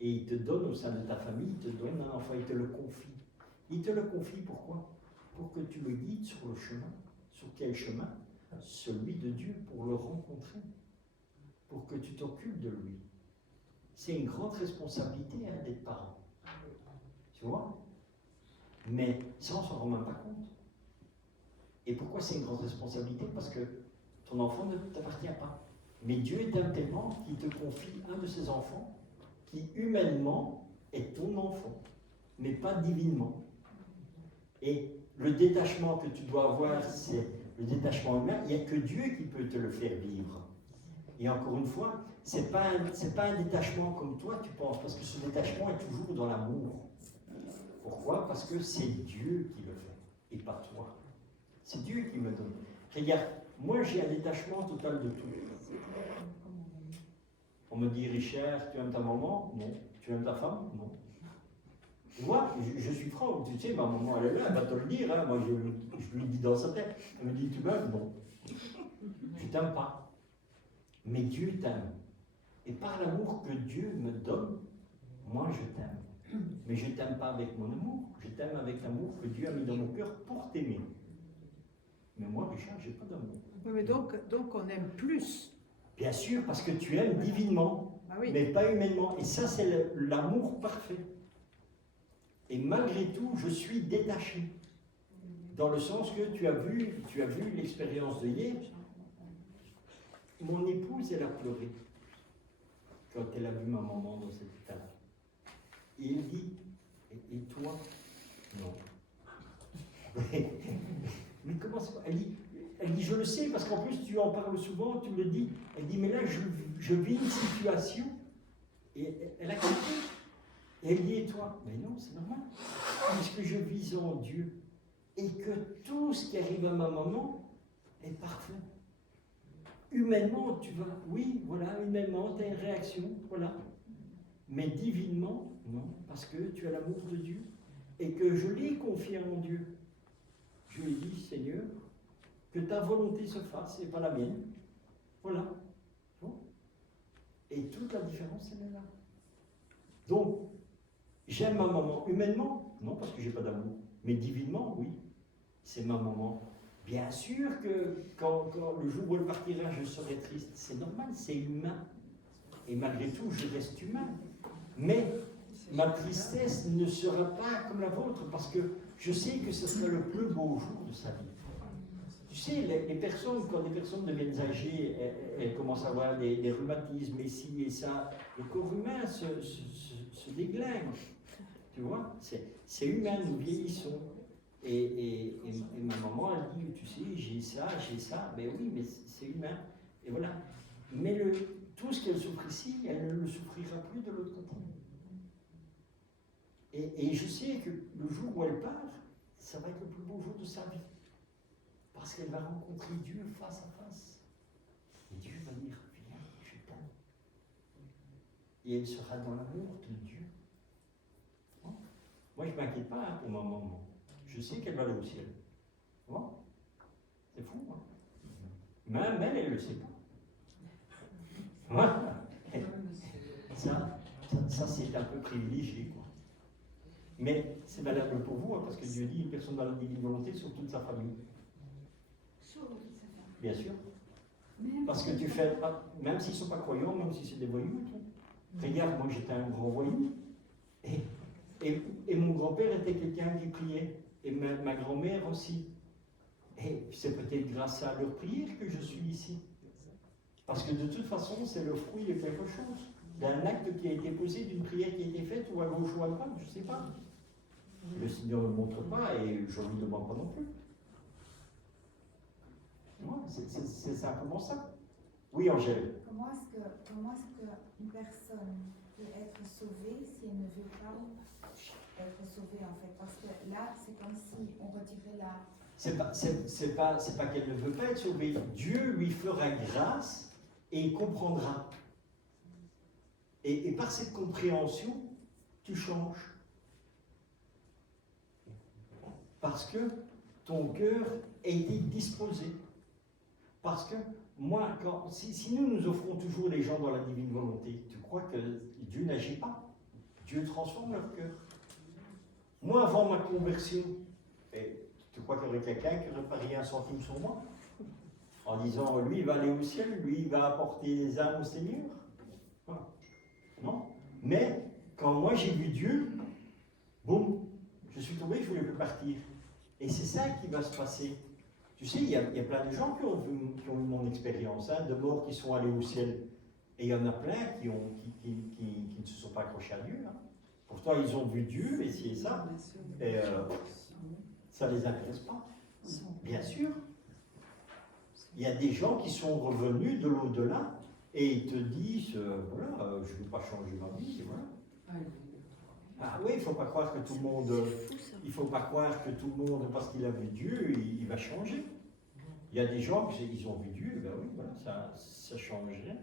Et il te donne au sein de ta famille, il te donne un enfant, il te le confie. Il te le confie pourquoi? Pour que tu le guides sur le chemin. Sur quel chemin? Celui de Dieu, pour le rencontrer. Pour que tu t'occupes de lui. C'est une grande responsabilité d'être parent. Tu vois? Mais ça, on ne s'en rend même pas compte. Et pourquoi c'est une grande responsabilité? Parce que ton enfant ne t'appartient pas. Mais Dieu est un tellement qu'il te confie un de ses enfants qui, humainement, est ton enfant, mais pas divinement. Et le détachement que tu dois avoir, c'est le détachement humain. Il n'y a que Dieu qui peut te le faire vivre. Et encore une fois, c'est pas un détachement comme toi tu penses, parce que ce détachement est toujours dans l'amour. Pourquoi? Parce que c'est Dieu qui le fait, et pas toi. C'est Dieu qui me donne. Regarde, moi j'ai un détachement total de tout. On me dit, Richard, tu aimes ta maman? Non. Tu aimes ta femme? Non. Moi, je suis franc, tu sais, ma maman, elle est là, elle va te le dire, hein. Moi je lui dis dans sa tête, elle me dit, tu m'aimes? Non. Je t'aime pas. Mais Dieu t'aime. Et par l'amour que Dieu me donne, moi je t'aime. Mais je ne t'aime pas avec mon amour, je t'aime avec l'amour que Dieu a mis dans mon cœur pour t'aimer. Mais moi, Richard, je n'ai pas d'amour. Oui, mais donc on aime plus. Bien sûr, parce que tu aimes divinement, Ah oui. mais pas humainement. Et ça, c'est l'amour parfait. Et malgré tout, je suis détaché. Dans le sens que tu as vu l'expérience de hier. Mon épouse, elle a pleuré quand elle a vu ma maman dans cet état-là. Et elle dit, et toi? Non. Mais comment c'est? Elle dit, je le sais, parce qu'en plus tu en parles souvent, tu me le dis. Elle dit, mais là, je vis une situation. Et elle a compris. Et elle dit, et toi? Mais non, c'est normal. Puisque je vis en Dieu. Et que tout ce qui arrive à ma maman est parfait. Humainement, tu vas, oui, voilà, humainement, tu as une réaction, voilà. Mais divinement, non, parce que tu as l'amour de Dieu et que je l'ai confié en Dieu. Je lui ai dit, Seigneur, que ta volonté se fasse et pas la mienne. Voilà. Bon. Et toute la différence, elle est là. Donc, j'aime ma maman. Humainement, non, parce que j'ai pas d'amour. Mais divinement, oui, c'est ma maman. Bien sûr que quand le jour où elle partira, je serai triste. C'est normal, c'est humain. Et malgré tout, je reste humain. Mais ma tristesse ne sera pas comme la vôtre, parce que je sais que ce sera le plus beau jour de sa vie. Tu sais, les personnes, quand des personnes deviennent âgées, elles commencent à avoir des rhumatismes, et ci et ça. Le corps humain se déglingue. Tu vois, c'est humain, nous vieillissons. Et ma maman, elle dit, tu sais, j'ai ça, mais oui, mais c'est humain. Et voilà. Mais tout ce qu'elle souffre ici, elle ne le souffrira plus de l'autre côté. Et je sais que le jour où elle part, ça va être le plus beau jour de sa vie. Parce qu'elle va rencontrer Dieu face à face. Et Dieu va dire, viens, je t'aime. Et elle sera dans l'amour de Dieu. Bon. Moi, je ne m'inquiète pas pour ma maman. Je sais qu'elle va aller au ciel. Bon. C'est fou, hein? Même elle, elle ne le sait pas. Voilà. Ça c'est un peu privilégié, quoi. Mais c'est valable pour vous, hein, parce que Dieu dit une personne dans la divine volonté sur toute sa famille. Bien sûr. Parce que tu fais, même s'ils ne sont pas croyants, même si c'est des voyous, regarde, moi j'étais un grand voyou. Et mon grand-père était quelqu'un qui priait. Et ma grand-mère aussi. Et c'est peut-être grâce à leur prière que je suis ici. Parce que de toute façon, c'est le fruit de quelque chose. D'un acte qui a été posé, d'une prière qui a été faite, ou à gauche ou à droite, je ne sais pas. Le Seigneur ne le montre pas et je ne lui demande pas non plus. C'est simplement ça. Oui, Angèle. Comment est-ce qu'une personne peut être sauvée si elle ne veut pas être sauvée, en fait? Parce que là, c'est comme si on retirait la... C'est pas qu'elle ne veut pas être sauvée. Dieu lui fera grâce et il comprendra. Et par cette compréhension, tu changes. Parce que ton cœur a été disposé. Parce que moi, si nous offrons toujours les gens dans la divine volonté, tu crois que Dieu n'agit pas? Dieu transforme leur cœur. Moi, avant ma conversion, tu crois qu'il y aurait quelqu'un qui aurait parié un centime sur moi? En disant, lui, il va aller au ciel, lui, il va apporter les âmes au Seigneur. Voilà. Non? Mais, quand moi j'ai vu Dieu, boum, je suis tombé, je ne voulais plus partir. Et c'est ça qui va se passer. Tu sais, il y a plein de gens qui ont eu mon expérience, hein, de morts qui sont allés au ciel. Et il y en a plein qui ne se sont pas accrochés à Dieu. Hein. Pourtant, ils ont vu Dieu, et ci et ça. Et Ça ne les intéresse pas. Bien sûr. Il y a des gens qui sont revenus de l'au-delà et ils te disent, voilà, je ne veux pas changer ma vie, voilà. Ah oui, il ne faut pas croire que tout le monde, il faut pas croire que tout le monde, parce qu'il a vu Dieu, il va changer. Il y a des gens qui ont vu Dieu, ben oui, voilà, ça changerait.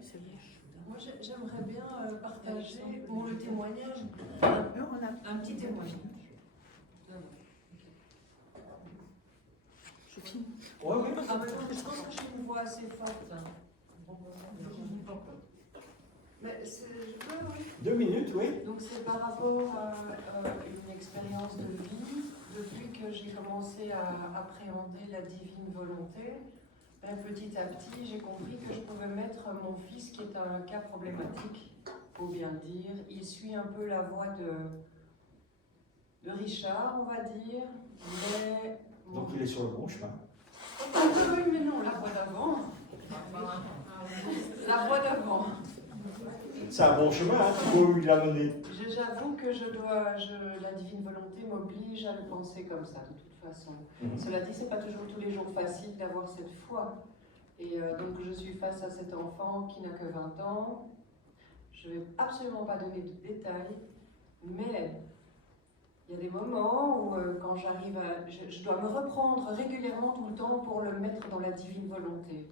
Moi, j'aimerais bien partager le témoignage, un petit témoignage. Oui, oui. Ah, mais je pense que j'ai une voix assez forte. Mais je peux, oui. 2 minutes, oui. Donc c'est par rapport à une expérience de vie. Depuis que j'ai commencé à appréhender la divine volonté, ben, petit à petit, j'ai compris que je pouvais mettre mon fils, qui est un cas problématique, faut bien le dire. Il suit un peu la voie de Richard, on va dire. Mais Donc il est sur le bon chemin. oui, mais non, la voie d'avant. La voie d'avant. C'est un bon chemin, hein, tu peux lui l'amener. J'avoue que la divine volonté m'oblige à le penser comme ça, de toute façon. Cela dit, c'est pas toujours tous les jours facile d'avoir cette foi. Et donc je suis face à cet enfant qui n'a que 20 ans. Je vais absolument pas donner de détails, mais il y a des moments où quand j'arrive à... Je dois me reprendre régulièrement tout le temps pour le mettre dans la divine volonté.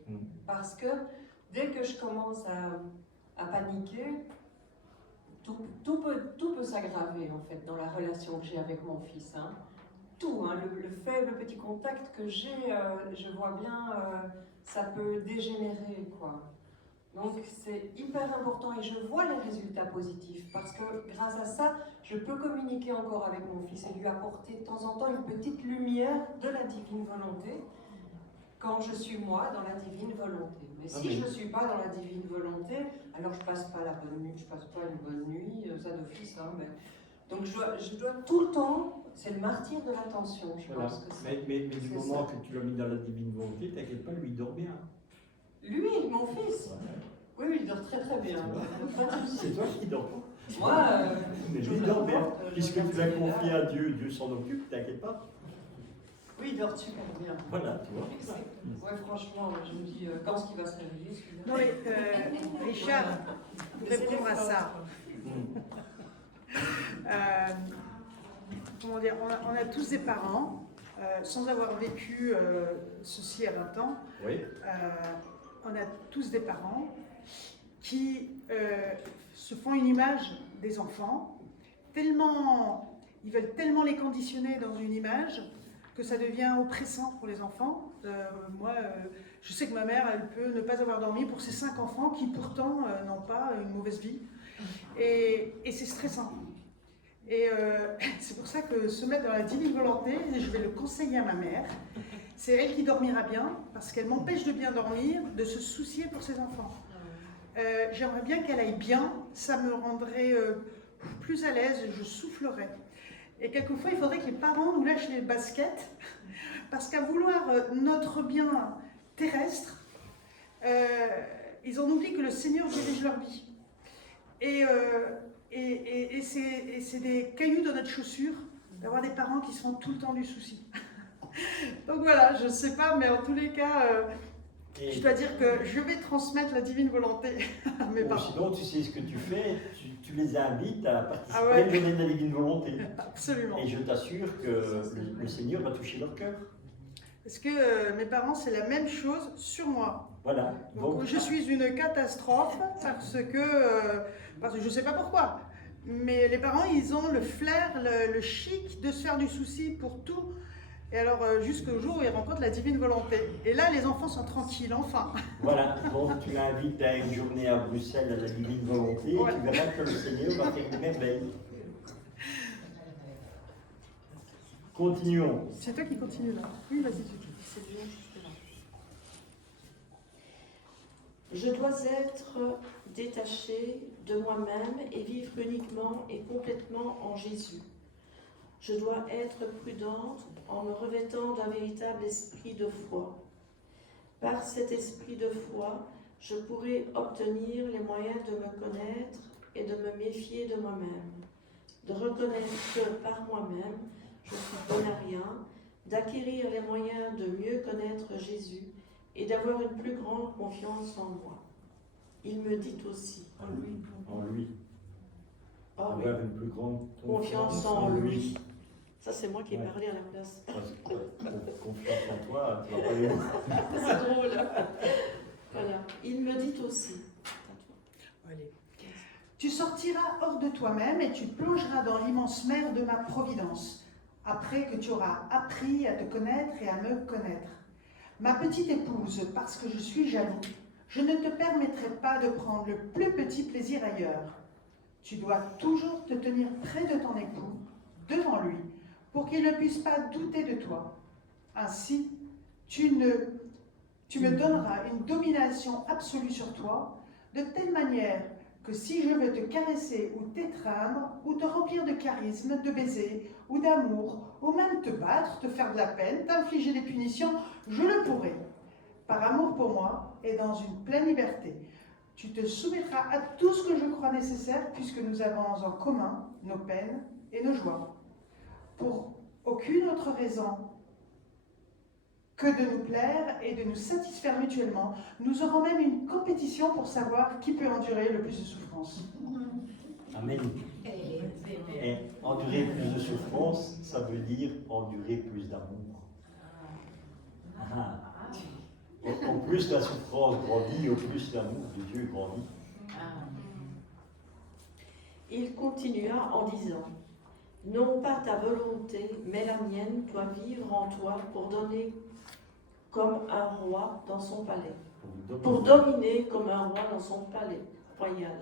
Parce que dès que je commence à paniquer, tout peut s'aggraver en fait dans la relation que j'ai avec mon fils. Hein. Tout, hein, le faible petit contact que j'ai, je vois bien, ça peut dégénérer, quoi. Donc c'est hyper important et je vois les résultats positifs parce que grâce à ça, je peux communiquer encore avec mon fils et lui apporter de temps en temps une petite lumière de la divine volonté quand je suis moi dans la divine volonté. Mais si je ne suis pas dans la divine volonté, alors je passe pas la bonne nuit, je passe pas une bonne nuit, ça d'office. Hein, mais... Donc je dois tout le temps, c'est le martyr de l'attention, je pense que c'est. Mais du moment que tu l'as mis dans la divine volonté, t'inquiète pas, lui il dort bien. Lui, mon fils. Oui, il dort très très bien. C'est toi qui dors pas. Moi, mais lui il dort bien. Puisque tu l'as confié à Dieu, Dieu s'en occupe, t'inquiète pas. Oui, il dort super bien. Voilà, tu vois. Ouais, franchement, je me dis, quand est-ce qu'il va se réveiller, celui-là? Non, mais Richard, pour répondre à ça, comment dire, on a tous des parents, sans avoir vécu ceci à 20 ans, Oui. On a tous des parents qui se font une image des enfants, ils veulent tellement les conditionner dans une image que ça devient oppressant pour les enfants. Moi, je sais que ma mère, elle peut ne pas avoir dormi pour ses 5 enfants qui pourtant n'ont pas une mauvaise vie. Et c'est stressant. Et c'est pour ça que se mettre dans la divine volonté, je vais le conseiller à ma mère, c'est elle qui dormira bien, parce qu'elle m'empêche de bien dormir, de se soucier pour ses enfants. J'aimerais bien qu'elle aille bien, ça me rendrait plus à l'aise, je soufflerais. Et quelquefois, il faudrait que les parents nous lâchent les baskets, parce qu'à vouloir notre bien terrestre, ils en oublient que le Seigneur dirige leur vie. Et c'est des cailloux dans notre chaussure d'avoir des parents qui se font tout le temps du souci. Donc voilà, je ne sais pas, mais en tous les cas, je dois dire que je vais transmettre la divine volonté à mes parents. Sinon, tu sais ce que tu fais, tu les invites à participer Ah ouais. à une journée de la divine volonté. Absolument. Et je t'assure que le Seigneur va toucher leur cœur. Parce que mes parents, c'est la même chose sur moi. Voilà. Donc je suis une catastrophe parce que je ne sais pas pourquoi. Mais les parents, ils ont le flair, le chic de se faire du souci pour tout. Et alors, jusqu'au jour où ils rencontrent la divine volonté. Et là, les enfants sont tranquilles, enfin. Voilà, donc tu l'invites à une journée à Bruxelles à la divine volonté, ouais. Et tu verras que le Seigneur va faire une merveille. Continuons. C'est toi qui continues là. Oui, vas-y. Je dois être détaché de moi-même et vivre uniquement et complètement en Jésus. Je dois être prudente en me revêtant d'un véritable esprit de foi. Par cet esprit de foi, je pourrai obtenir les moyens de me connaître et de me méfier de moi-même, de reconnaître que par moi-même, je suis bonne à rien, d'acquérir les moyens de mieux connaître Jésus et d'avoir une plus grande confiance en moi. Il me dit aussi, En lui. oh oui, Avoir une plus grande confiance en lui. Ça, c'est moi qui ai parlé à la place. Confiance en toi, tu vas pas les voir. C'est drôle. Voilà. Il me dit aussi. Tu sortiras hors de toi-même et tu plongeras dans l'immense mer de ma providence, après que tu auras appris à te connaître et à me connaître. Ma petite épouse, parce que je suis jaloux, je ne te permettrai pas de prendre le plus petit plaisir ailleurs. Tu dois toujours te tenir près de ton époux, devant lui, pour qu'il ne puisse pas douter de toi. Ainsi, tu me donneras une domination absolue sur toi, de telle manière que si je veux te caresser ou t'étreindre, ou te remplir de charisme, de baisers, ou d'amour, ou même te battre, te faire de la peine, t'infliger des punitions, je le pourrai. Par amour pour moi et dans une pleine liberté. Tu te soumettras à tout ce que je crois nécessaire, puisque nous avons en commun nos peines et nos joies. Pour aucune autre raison que de nous plaire et de nous satisfaire mutuellement. Nous aurons même une compétition pour savoir qui peut endurer le plus de souffrance. Amen. Et endurer plus de souffrance, ça veut dire endurer plus d'amour. Au plus la souffrance grandit, au plus l'amour de Dieu grandit. Il continua en disant, non pas ta volonté, mais la mienne doit vivre en toi pour donner comme un roi dans son palais. Pour dominer comme un roi dans son palais royal.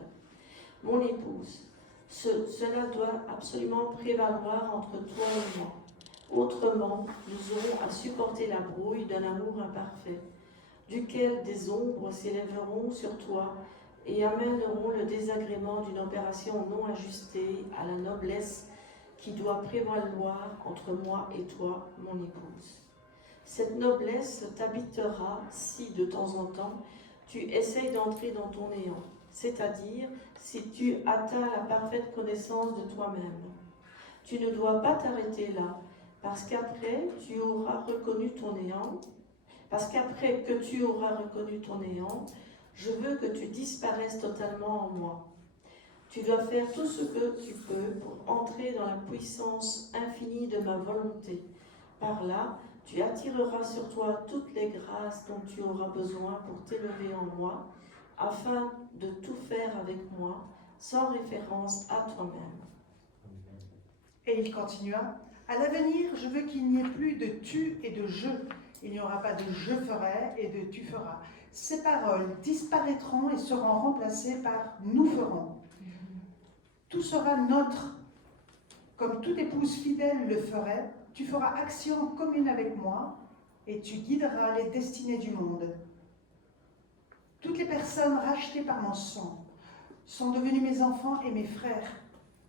Mon épouse, cela doit absolument prévaloir entre toi et moi. Autrement, nous aurons à supporter la brouille d'un amour imparfait, duquel des ombres s'élèveront sur toi et amèneront le désagrément d'une opération non ajustée à la noblesse qui doit prévaloir entre moi et toi, mon épouse. Cette noblesse t'habitera si, de temps en temps, tu essayes d'entrer dans ton néant, c'est-à-dire si tu atteins la parfaite connaissance de toi-même. Tu ne dois pas t'arrêter là, parce qu'après que tu auras reconnu ton néant, je veux que tu disparaisses totalement en moi. Tu dois faire tout ce que tu peux pour entrer dans la puissance infinie de ma volonté. Par là, tu attireras sur toi toutes les grâces dont tu auras besoin pour t'élever en moi, afin de tout faire avec moi, sans référence à toi-même. Et il continua, à l'avenir, je veux qu'il n'y ait plus de tu et de je. Il n'y aura pas de je ferai et de tu feras. Ces paroles disparaîtront et seront remplacées par nous ferons. Tout sera notre. Comme toute épouse fidèle le ferait, tu feras action commune avec moi et tu guideras les destinées du monde. Toutes les personnes rachetées par mon sang sont devenues mes enfants et mes frères.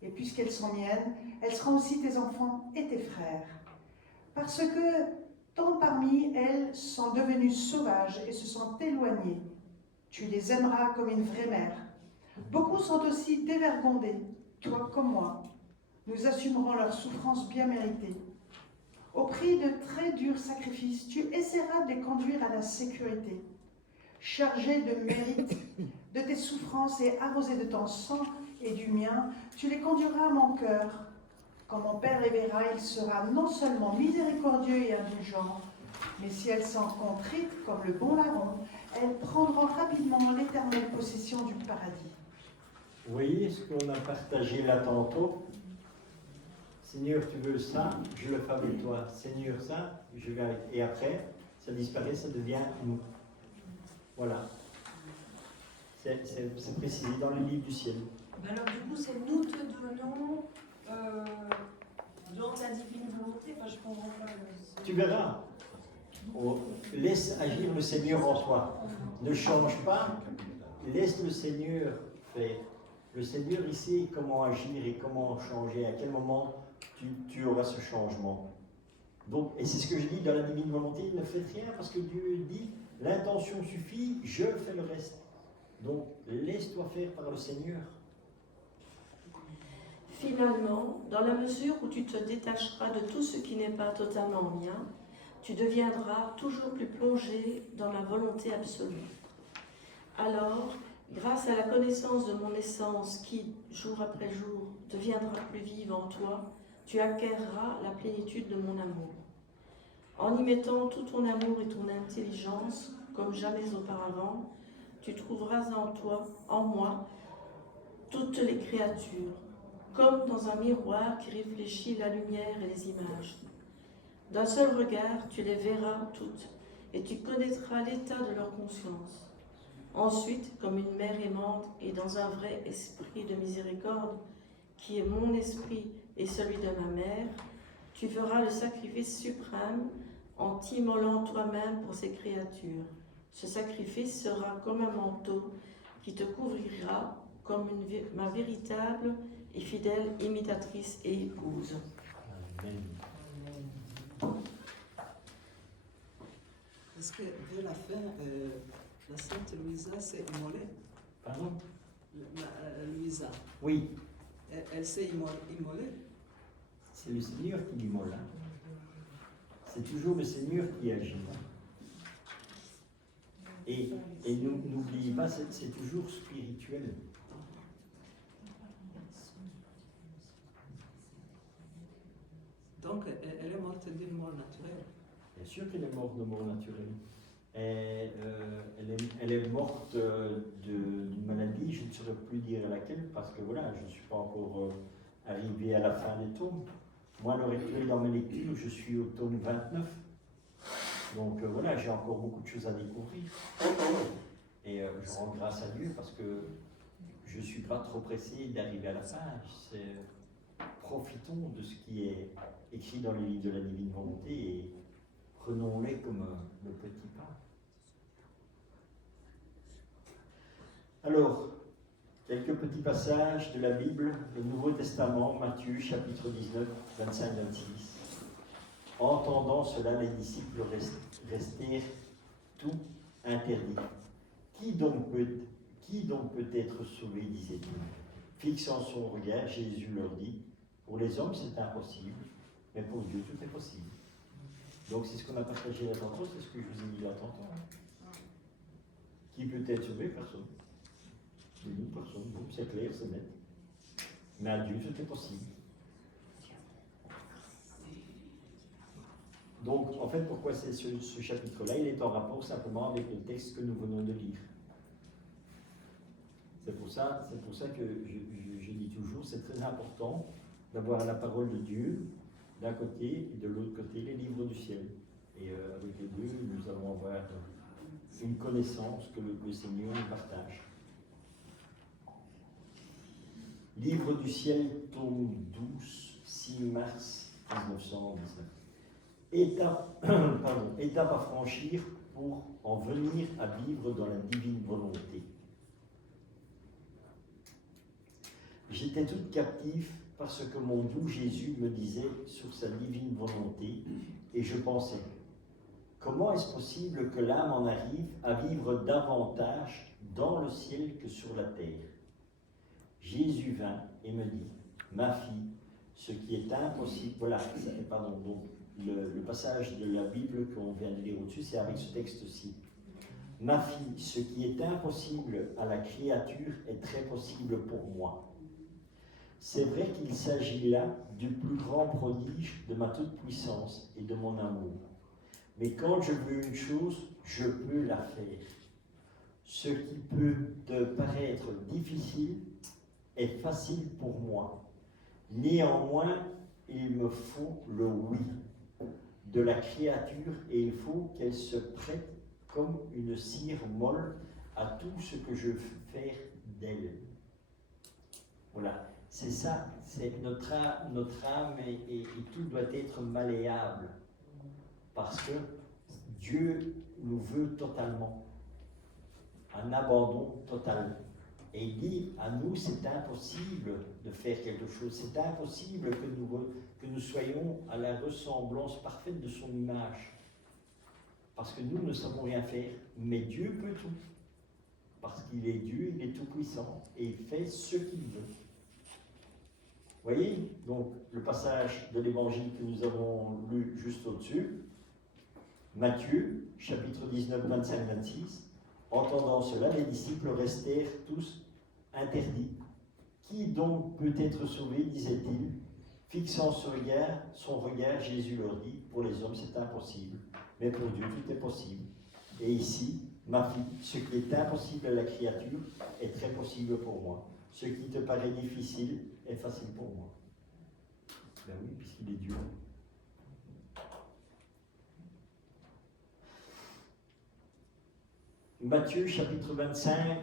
Et puisqu'elles sont miennes, elles seront aussi tes enfants et tes frères. Parce que tant parmi elles sont devenues sauvages et se sont éloignées, tu les aimeras comme une vraie mère. Beaucoup sont aussi dévergondés, toi comme moi. Nous assumerons leurs souffrances bien méritées. Au prix de très durs sacrifices, tu essaieras de les conduire à la sécurité. Chargé de mérite de tes souffrances et arrosé de ton sang et du mien, tu les conduiras à mon cœur. Quand mon Père les verra, il sera non seulement miséricordieux et indulgent, mais si elles sont contrites comme le bon larron, elles prendront rapidement l'éternelle possession du paradis. Vous voyez ce qu'on a partagé là tantôt? Seigneur, tu veux ça, je le fais avec toi. Seigneur, ça, je vais avec. Et après, ça disparaît, ça devient nous. Voilà. C'est précisé dans le livre du ciel. Alors du coup, c'est nous te donnons dans ta divine volonté. Enfin, je comprends pas. Tu verras. Laisse agir le Seigneur en toi. Ne change pas. Laisse le Seigneur faire. Le Seigneur, il sait comment agir et comment changer. À quel moment tu auras ce changement. Donc, et c'est ce que je dis dans la divine volonté, ne faites rien parce que Dieu dit, l'intention suffit, je fais le reste. Donc, laisse-toi faire par le Seigneur. Finalement, dans la mesure où tu te détacheras de tout ce qui n'est pas totalement mien, tu deviendras toujours plus plongé dans la volonté absolue. Alors, grâce à la connaissance de mon essence qui, jour après jour, deviendra plus vive en toi, tu acquerras la plénitude de mon amour. En y mettant tout ton amour et ton intelligence, comme jamais auparavant, tu trouveras en toi, en moi, toutes les créatures, comme dans un miroir qui réfléchit la lumière et les images. D'un seul regard, tu les verras toutes, et tu connaîtras l'état de leur conscience. Ensuite, comme une mère aimante et dans un vrai esprit de miséricorde, qui est mon esprit et celui de ma mère, tu feras le sacrifice suprême en t'immolant toi-même pour ces créatures. Ce sacrifice sera comme un manteau qui te couvrira comme ma véritable et fidèle imitatrice et épouse. Amen. Est-ce que vers la fin, la Sainte Louisa s'est immolée? Pardon? Louisa, Oui, elle s'est immolée? c'est le Seigneur qui l'immole. C'est toujours le Seigneur qui agit. Et n'oubliez pas, c'est toujours spirituel. Donc, elle est morte d'une mort naturelle. Bien sûr qu'elle est morte de mort naturelle. Elle est morte d'une maladie, je ne saurais plus dire laquelle, parce que voilà, je ne suis pas encore arrivé à la fin des tomes. Moi, à l'heure actuelle, dans mes lectures, je suis au tome 29. Donc voilà, j'ai encore beaucoup de choses à découvrir. Et je rends grâce à Dieu parce que je ne suis pas trop pressé d'arriver à la fin. Profitons de ce qui est écrit dans les livres de la Divine Volonté et prenons-les comme le petit pas. Alors, quelques petits passages de la Bible, le Nouveau Testament, Matthieu, chapitre 19, 25-26. Entendant cela, les disciples restèrent tout interdits. Qui donc peut être sauvé, disait-il. Fixant son regard, Jésus leur dit, pour les hommes c'est impossible, mais pour Dieu tout est possible. Donc c'est ce qu'on a partagé là tantôt, c'est ce que je vous ai dit là tantôt. Qui peut être sauvé? Personne. Une personne, bon, c'est clair, c'est net. Mais à Dieu tout est possible. Donc, en fait, pourquoi c'est ce chapitre-là? Il est en rapport simplement avec le texte que nous venons de lire. C'est pour ça que je dis toujours, c'est très important d'avoir la parole de Dieu d'un côté et de l'autre côté les livres du ciel. Et avec les deux, nous allons avoir une connaissance que le Seigneur nous partage. Livre du ciel, tome 12, 6 mars 1919. Étape à franchir pour en venir à vivre dans la divine volonté. J'étais toute captive parce que mon doux Jésus me disait sur sa divine volonté, et je pensais, comment est-ce possible que l'âme en arrive à vivre davantage dans le ciel que sur la terre? Jésus vint et me dit, ma fille, ce qui est impossible, voilà, pardon, donc le passage de la Bible qu'on vient de lire au-dessus, c'est avec ce texte-ci. Ma fille, ce qui est impossible à la créature est très possible pour moi. C'est vrai qu'il s'agit là du plus grand prodige de ma toute-puissance et de mon amour. Mais quand je veux une chose, je peux la faire. Ce qui peut te paraître difficile est facile pour moi. Néanmoins, il me faut le oui de la créature et il faut qu'elle se prête comme une cire molle à tout ce que je veux faire d'elle. Voilà. C'est ça, c'est notre âme et tout doit être malléable parce que Dieu nous veut totalement, un abandon total. Et il dit à nous, c'est impossible de faire quelque chose, c'est impossible que nous soyons à la ressemblance parfaite de son image. Parce que nous ne savons rien faire, mais Dieu peut tout. Parce qu'il est Dieu, il est tout puissant et il fait ce qu'il veut. voyez, donc le passage de l'évangile que nous avons lu juste au-dessus, Matthieu, chapitre 19, 25, 26. Entendant cela, les disciples restèrent tous interdits. Qui donc peut être sauvé, disait-il. Fixant son regard, Jésus leur dit, pour les hommes c'est impossible, mais pour Dieu tout est possible. Et ici, ma fille, ce qui est impossible à la créature est très possible pour moi. Ce qui te paraît difficile est facile pour moi. Ben oui, puisqu'il est Dieu. Matthieu chapitre 25,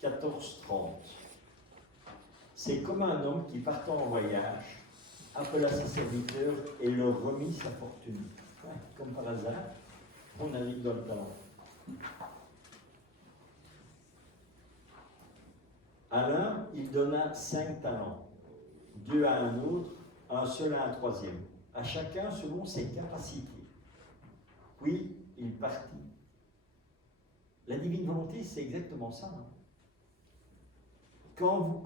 14, 30. C'est comme un homme qui partant en voyage appela ses serviteurs et leur remit sa fortune. Ouais, comme par hasard, on arrive dans le talent. À l'un, il donna 5 talents, 2 à un autre, un seul à un troisième, à chacun selon ses capacités. Puis il partit. La divine volonté, c'est exactement ça. Hein. Quand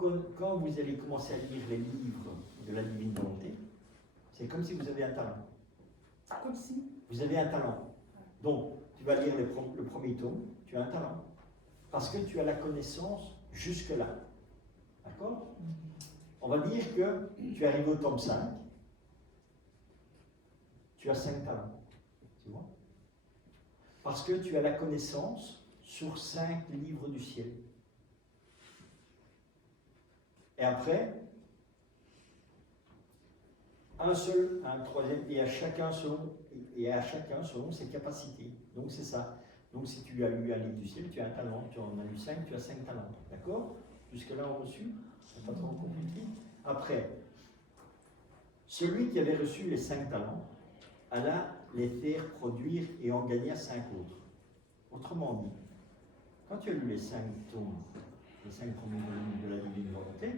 vous allez commencer à lire les livres de la divine volonté, c'est comme si vous avez un talent. Comme si. Vous avez un talent. Donc, tu vas lire le premier tome, tu as un talent. Parce que tu as la connaissance jusque-là. D'accord? On va dire que tu arrives au tome 5, tu as 5 talents. Tu vois? Parce que tu as la connaissance sur 5 livres du ciel. Et après, un seul, un troisième, et à chacun selon ses capacités. Donc c'est ça. Donc si tu as lu un livre du ciel, tu as un talent. Tu en as lu 5, tu as 5 talents. D'accord? Jusque-là, on a reçu. C'est pas trop compliqué. Après, celui qui avait reçu les 5 talents alla les faire produire et en gagna 5 autres. Autrement dit, quand tu as lu les 5 tomes, les 5 premiers volumes de la divine volonté,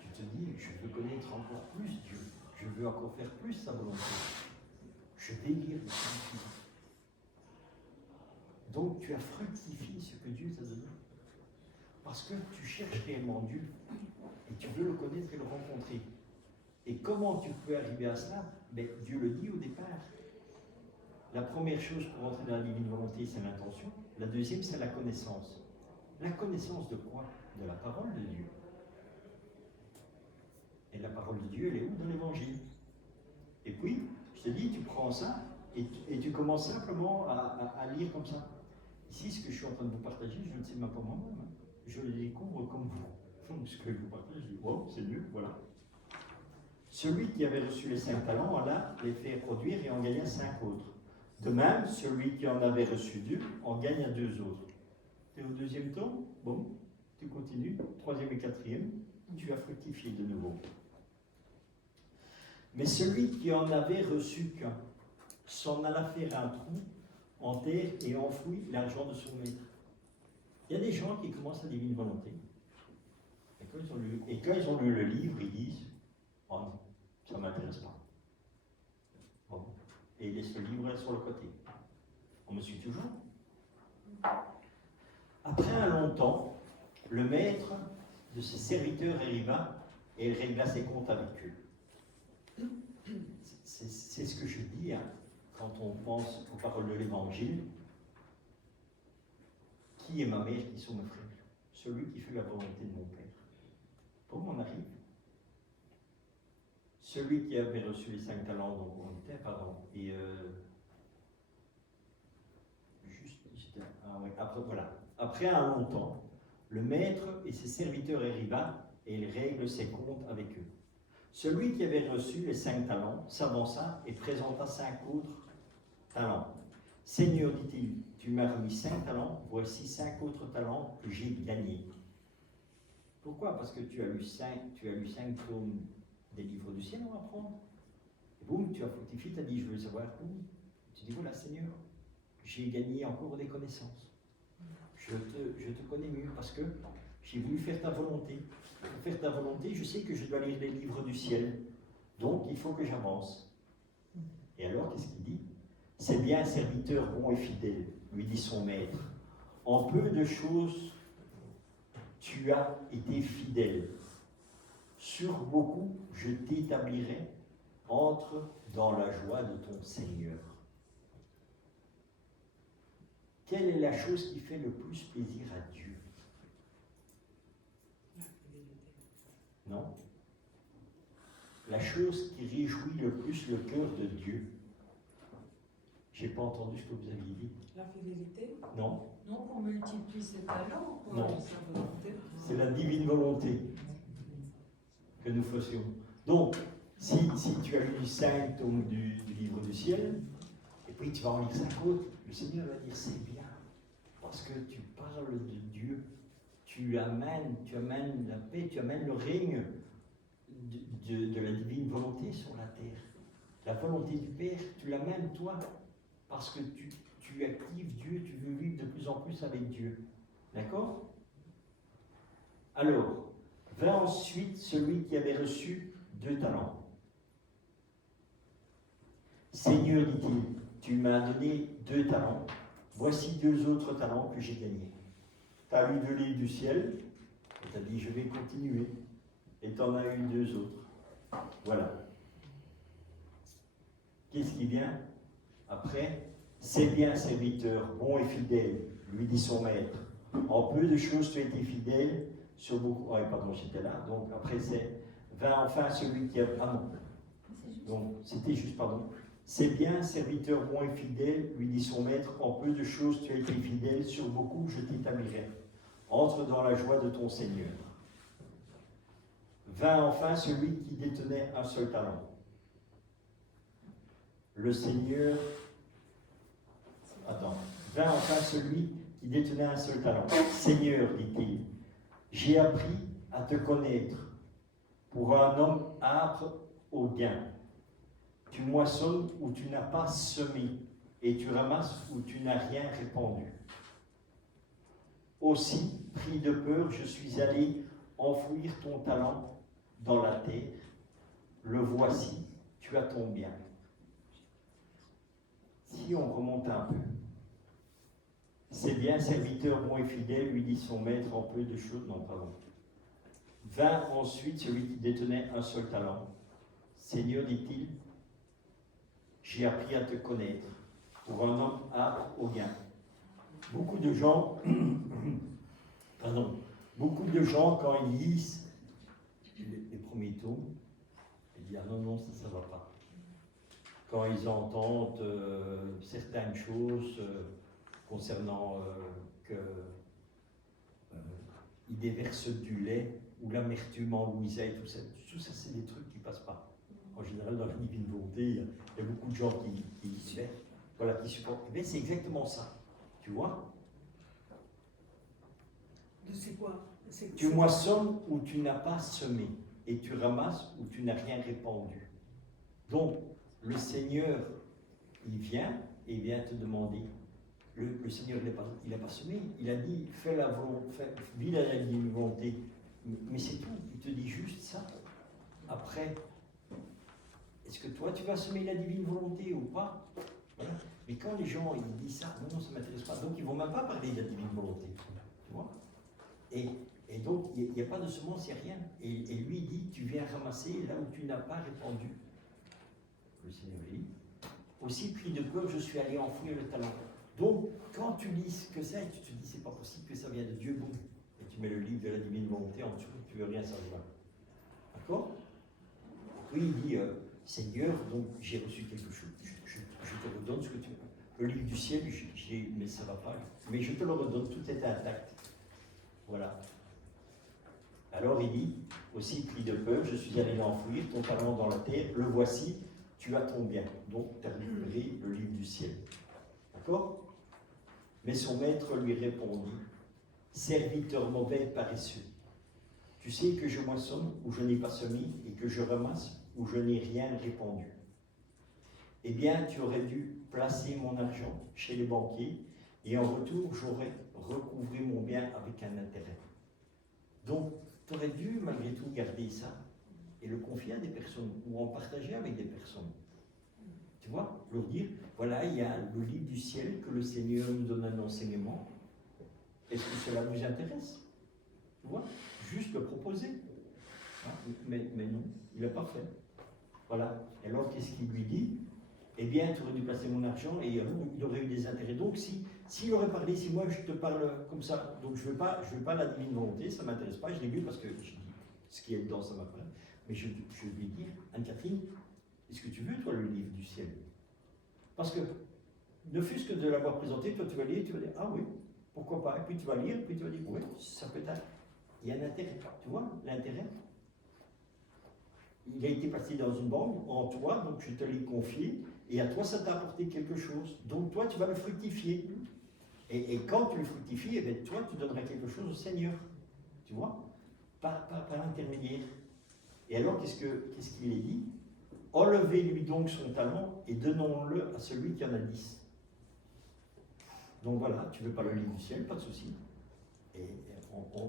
tu te dis, je veux connaître encore plus Dieu, je veux encore faire plus sa volonté. Je délire de fructifier. Donc tu as fructifié ce que Dieu t'a donné. Parce que tu cherches réellement Dieu et tu veux le connaître et le rencontrer. Et comment tu peux arriver à cela? Ben, Dieu le dit au départ. La première chose pour entrer dans la divine volonté, c'est l'intention. La deuxième, c'est la connaissance. La connaissance de quoi? De la parole de Dieu. Et la parole de Dieu, elle est où? Dans l'Évangile. Et puis, je te dis, tu prends ça et tu commences simplement à lire comme ça. Ici, ce que je suis en train de vous partager, je ne sais même pas moi-même. Je le découvre comme vous. Donc, ce que je vous partage, je dis, wow, c'est mieux, voilà. Celui qui avait reçu les 5 talents alla les faire produire et en gagna 5 autres. De même, celui qui en avait reçu 2 en gagna 2 autres. Tu es au deuxième tome, bon, tu continues, troisième et quatrième, tu as fructifié de nouveau. Mais celui qui en avait reçu qu'un s'en alla faire un trou en terre et enfouit l'argent de son maître. Il y a des gens qui commencent la divine volonté. Et quand ils ont lu le livre, ils disent, oh non, ça ne m'intéresse pas. Bon. Et ils laissent le livre sur le côté. On me suit toujours? Après un long temps, le maître de ses serviteurs arriva et il régla ses comptes avec eux. C'est ce que je dis hein, quand on pense aux paroles de l'Évangile. Qui est ma mère, qui sont mes frères? Celui qui fait la volonté de mon Père. Comment on arrive? Celui qui avait reçu les 5 talents, donc on était, pardon, et après, voilà. Après un long temps, le maître et ses serviteurs arriva et il règle ses comptes avec eux. Celui qui avait reçu les 5 talents s'avança et présenta 5 autres talents. Seigneur, dit-il, tu m'as remis 5 talents, voici 5 autres talents que j'ai gagnés. Pourquoi? Parce que tu as lu 5 tomes des livres du ciel, on va prendre. Et boum, tu as fructifié, tu as dit, je veux savoir où. Tu dis, voilà, Seigneur, j'ai gagné encore des connaissances. Je te connais mieux parce que j'ai voulu faire ta volonté. Pour faire ta volonté, je sais que je dois lire les livres du ciel. Donc, il faut que j'avance. Et alors, qu'est-ce qu'il dit? C'est bien, serviteur bon et fidèle, lui dit son maître. En peu de choses, tu as été fidèle. Sur beaucoup, je t'établirai. Entre dans la joie de ton Seigneur. Quelle est la chose qui fait le plus plaisir à Dieu? Non? La chose qui réjouit le plus le cœur de Dieu. Je n'ai pas entendu ce que vous aviez dit. La fidélité? Non? Non, qu'on multiplie ses talents, qu'on Non. sa volonté. C'est la divine volonté que nous faisions. Donc, si tu as lu 5 tomes du livre du ciel, et puis tu vas en lire 5 autres, le Seigneur va dire c'est bien, parce que tu parles de Dieu, tu amènes la paix, tu amènes le règne de la divine volonté sur la terre. La volonté du Père, tu l'amènes toi, parce que tu actives Dieu, tu veux vivre de plus en plus avec Dieu. D'accord? Alors, vint ensuite celui qui avait reçu 2 talents. Seigneur, dit-il, tu m'as donné 2 talents, voici 2 autres talents que j'ai gagnés. Tu as eu 2 livres du ciel, et tu as dit je vais continuer, et tu en as eu 2 autres. Voilà. Qu'est-ce qui vient après? C'est bien, serviteur, bon et fidèle, lui dit son maître. En peu de choses tu as été fidèle, sur beaucoup. Ah, pardon, j'étais là. Donc après c'est vint enfin celui qui a. Ah non. Donc c'était juste, pardon. C'est bien, serviteur bon et fidèle, lui dit son maître, en peu de choses tu as été fidèle, sur beaucoup je t'établirai. Entre dans la joie de ton Seigneur. Vint enfin celui qui détenait un seul talent. Le Seigneur. Attends. Vint enfin celui qui détenait un seul talent. Seigneur, dit-il, j'ai appris à te connaître pour un homme âpre au gain. Tu moissonnes où tu n'as pas semé, et tu ramasses où tu n'as rien répandu. Aussi, pris de peur, je suis allé enfouir ton talent dans la terre. Le voici, tu as ton bien. Si on remonte un peu. C'est bien, serviteur bon et fidèle, lui dit son maître, en peu de choses. Non, pardon. Vint ensuite celui qui détenait un seul talent. Seigneur, dit-il, j'ai appris à te connaître pour un homme âpre au gain. Beaucoup de gens, quand ils lisent les premiers tomes, ils disent ah non, ça ne va pas. Quand ils entendent certaines choses concernant ils déversent du lait ou l'amertume en Louisa et tout ça c'est des trucs qui ne passent pas. En général, dans la divine volonté, il y a beaucoup de gens qui supportent. Mais c'est exactement ça, tu vois. C'est quoi? Tu moissonnes où tu n'as pas semé, et tu ramasses où tu n'as rien répandu. Donc, le Seigneur, il vient te demander. Le Seigneur, il n'a pas semé, il a dit, fais la volonté, vis la divine volonté. Mais c'est tout, il te dit juste ça. Après, est-ce que toi, tu vas semer la divine volonté ou pas? Voilà. Mais quand les gens ils disent ça, non, ça ne m'intéresse pas. Donc, ils ne vont même pas parler de la divine volonté. Tu vois? Et donc, il n'y a pas de semence, il n'y a rien. Et lui, il dit, tu viens ramasser là où tu n'as pas répandu. Le Seigneur dit, aussi, pris de peur, je suis allé enfouir le talent. Donc, quand tu lis que ça, et tu te dis, c'est pas possible que ça vienne de Dieu, bon, et tu mets le livre de la divine volonté en dessous, tu ne veux rien savoir. D'accord? Oui, il dit, Seigneur, donc j'ai reçu quelque chose, je te redonne ce que tu veux. Le livre du ciel, mais ça ne va pas. Mais je te le redonne, tout est intact. Voilà. Alors il dit, aussi pris de peur, je suis allé l'enfouir, ton talent dans la terre, le voici, tu as ton bien. Donc tu as récupéré le livre du ciel. D'accord? Mais son maître lui répondit, serviteur mauvais et paresseux, tu sais que je moissonne où je n'ai pas semé et que je ramasse où je n'ai rien répandu. Eh bien, tu aurais dû placer mon argent chez les banquiers et en retour, j'aurais recouvré mon bien avec un intérêt. Donc, tu aurais dû malgré tout garder ça et le confier à des personnes ou en partager avec des personnes. Tu vois, leur dire, voilà, il y a le livre du ciel que le Seigneur nous donne un enseignement. Est-ce que cela vous intéresse? Tu vois, juste le proposer. Hein, mais non, il n'a pas fait. Voilà. Et alors, qu'est-ce qu'il lui dit? Eh bien, tu aurais dû placer mon argent et il aurait eu des intérêts. Donc, s'il aurait parlé, si moi je te parle comme ça, donc je ne veux pas la divine volonté, ça ne m'intéresse pas, je l'ai lu parce que je dis ce qui est dedans, ça m'intéresse. Mais je lui dis, Anne-Catherine, est-ce que tu veux, toi, le livre du ciel? Parce que, ne fût-ce que de l'avoir présenté, toi, tu vas lire, tu vas dire, ah oui, pourquoi pas? Et puis tu vas lire, puis tu vas dire, oui, ça peut être. Il y a un intérêt, tu vois, l'intérêt. Il a été placé dans une banque en toi, donc je te l'ai confié, et à toi, ça t'a apporté quelque chose. Donc toi, tu vas le fructifier. Et quand tu le fructifies, eh bien, toi, tu donneras quelque chose au Seigneur. Tu vois? Par l'intermédiaire. Et alors, qu'est-ce qu'il est dit? Enlevez-lui donc son talent et donnons-le à celui qui en a 10. Donc voilà, tu ne veux pas le livre du ciel, pas de souci. Et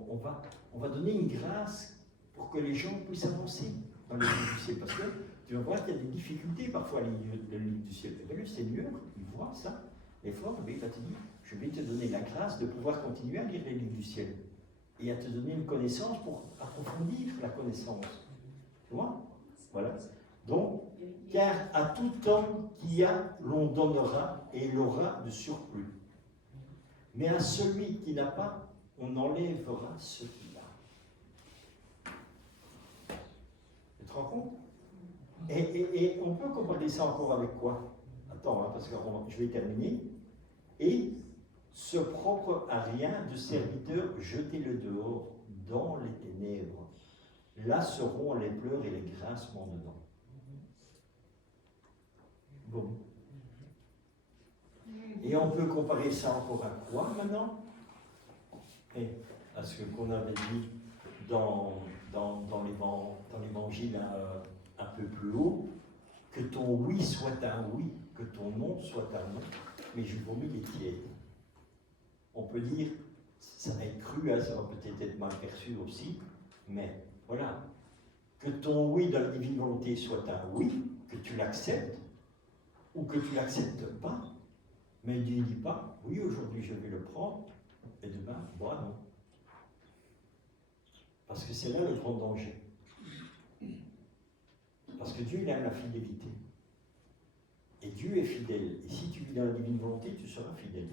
on va donner une grâce pour que les gens puissent avancer dans le livre du ciel. Parce que tu vas voir qu'il y a des difficultés parfois à lire le livre du ciel. Et bien, le Seigneur, il voit ça. Et fort, il va te dire, je vais te donner la grâce de pouvoir continuer à lire les livres du ciel. Et à te donner une connaissance pour approfondir la connaissance. Tu vois? Voilà. Donc, car à tout homme qui a, l'on donnera et il aura de surplus. Mais à celui qui n'a pas, on enlèvera ce qu'il a. Tu te rends compte? Et on peut comparer ça encore avec quoi? Attends, hein, parce que je vais terminer. Et ce propre à rien de serviteur, jetez-le dehors dans les ténèbres. Là seront les pleurs et les grincements dedans. Bon. Et on peut comparer ça encore à quoi maintenant? Et à ce qu'on avait dit dans l'évangile un peu plus haut, que ton oui soit un oui, que ton non soit un non, mais je vomis les tièdes. On peut dire, ça va être cru, hein, ça va peut-être être mal perçu aussi, mais voilà, que ton oui dans la divine volonté soit un oui, que tu l'acceptes, ou que tu l'acceptes pas, mais ne dis pas, oui, aujourd'hui je vais le prendre, et demain, moi non. Parce que c'est là le grand danger. Parce que Dieu, il aime la fidélité. Et Dieu est fidèle. Et si tu vis dans la divine volonté, tu seras fidèle.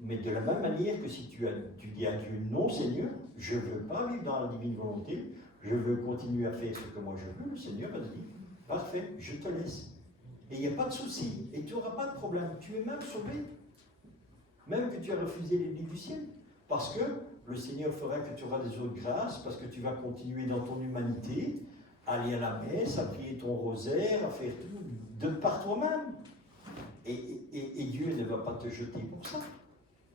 Mais de la même manière que si tu dis à Dieu, non Seigneur, je ne veux pas vivre dans la divine volonté, je veux continuer à faire ce que moi je veux, le Seigneur va te dire, parfait, je te laisse. Et il n'y a pas de souci, et tu n'auras pas de problème. Tu es même sauvé. Même que tu as refusé les livres du ciel. Parce que le Seigneur fera que tu auras des autres grâces, parce que tu vas continuer dans ton humanité, à aller à la messe, à prier ton rosaire, à faire tout par toi-même. Et Dieu ne va pas te jeter pour ça.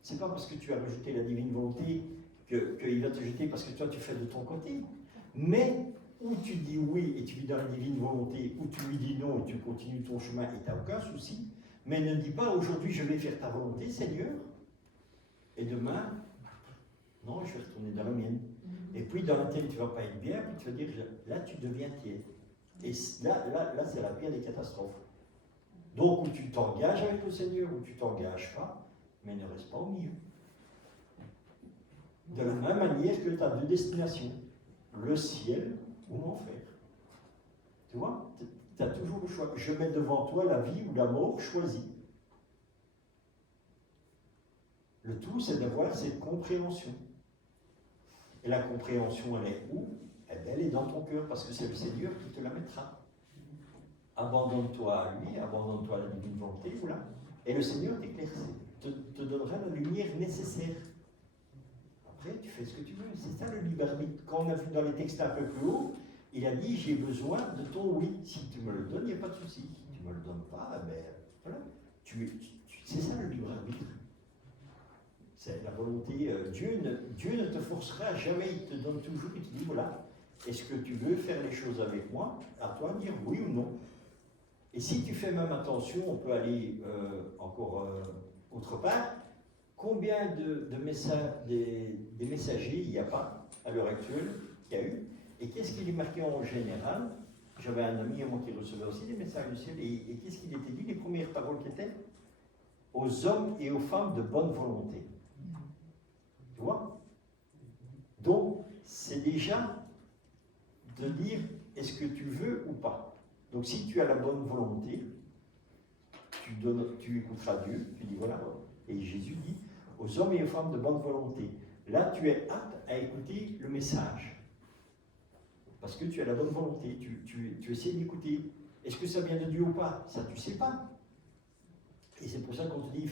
C'est pas parce que tu as rejeté la divine volonté qu'il va te jeter parce que toi tu fais de ton côté. Mais où tu dis oui et tu vis dans la divine volonté, ou tu lui dis non et tu continues ton chemin et tu n'as aucun souci, mais ne dis pas aujourd'hui je vais faire ta volonté Seigneur, et demain, non, je vais retourner dans la mienne. Et puis dans laquelle tu ne vas pas être bien, puis tu vas dire là tu deviens tiède. Et là c'est la pire des catastrophes. Donc où tu t'engages avec le Seigneur, ou tu ne t'engages pas, mais ne reste pas au milieu. De la même manière que tu as deux destinations, le ciel ou l'enfer. Tu vois, tu as toujours le choix. Je mets devant toi la vie ou la mort, choisis. Le tout, c'est d'avoir cette compréhension. Et la compréhension, elle est où? Eh bien, elle est dans ton cœur, parce que c'est le Seigneur qui te la mettra. Abandonne-toi à lui, abandonne-toi à la divine volonté, voilà. Et le Seigneur t'éclaircira, te donnera la lumière nécessaire. Après, tu fais ce que tu veux. C'est ça le libre arbitre. Quand on a vu dans les textes un peu plus haut, il a dit, j'ai besoin de ton oui. Si tu me le donnes, il n'y a pas de souci. Si tu ne me le donnes pas, ben voilà. C'est ça le libre arbitre. C'est la volonté. Dieu ne te forcera jamais, il te donne toujours, il te dit, voilà, est-ce que tu veux faire les choses avec moi? À toi de dire oui ou non. Et si tu fais même attention, on peut aller encore autre part. Combien des messagers il n'y a pas à l'heure actuelle, qu'il y a eu? Et qu'est-ce qu'il est marqué en général? J'avais un ami à moi qui recevait aussi des messages du ciel. Et qu'est-ce qu'il était dit? Les premières paroles qui étaient aux hommes et aux femmes de bonne volonté. Tu vois? Donc, c'est déjà de dire est-ce que tu veux ou pas. Donc si tu as la bonne volonté, tu écouteras Dieu, tu dis voilà, et Jésus dit aux hommes et aux femmes de bonne volonté. Là, tu es apte à écouter le message. Parce que tu as la bonne volonté, tu essaies d'écouter. Est-ce que ça vient de Dieu ou pas? Ça, tu ne sais pas. Et c'est pour ça qu'on te dit,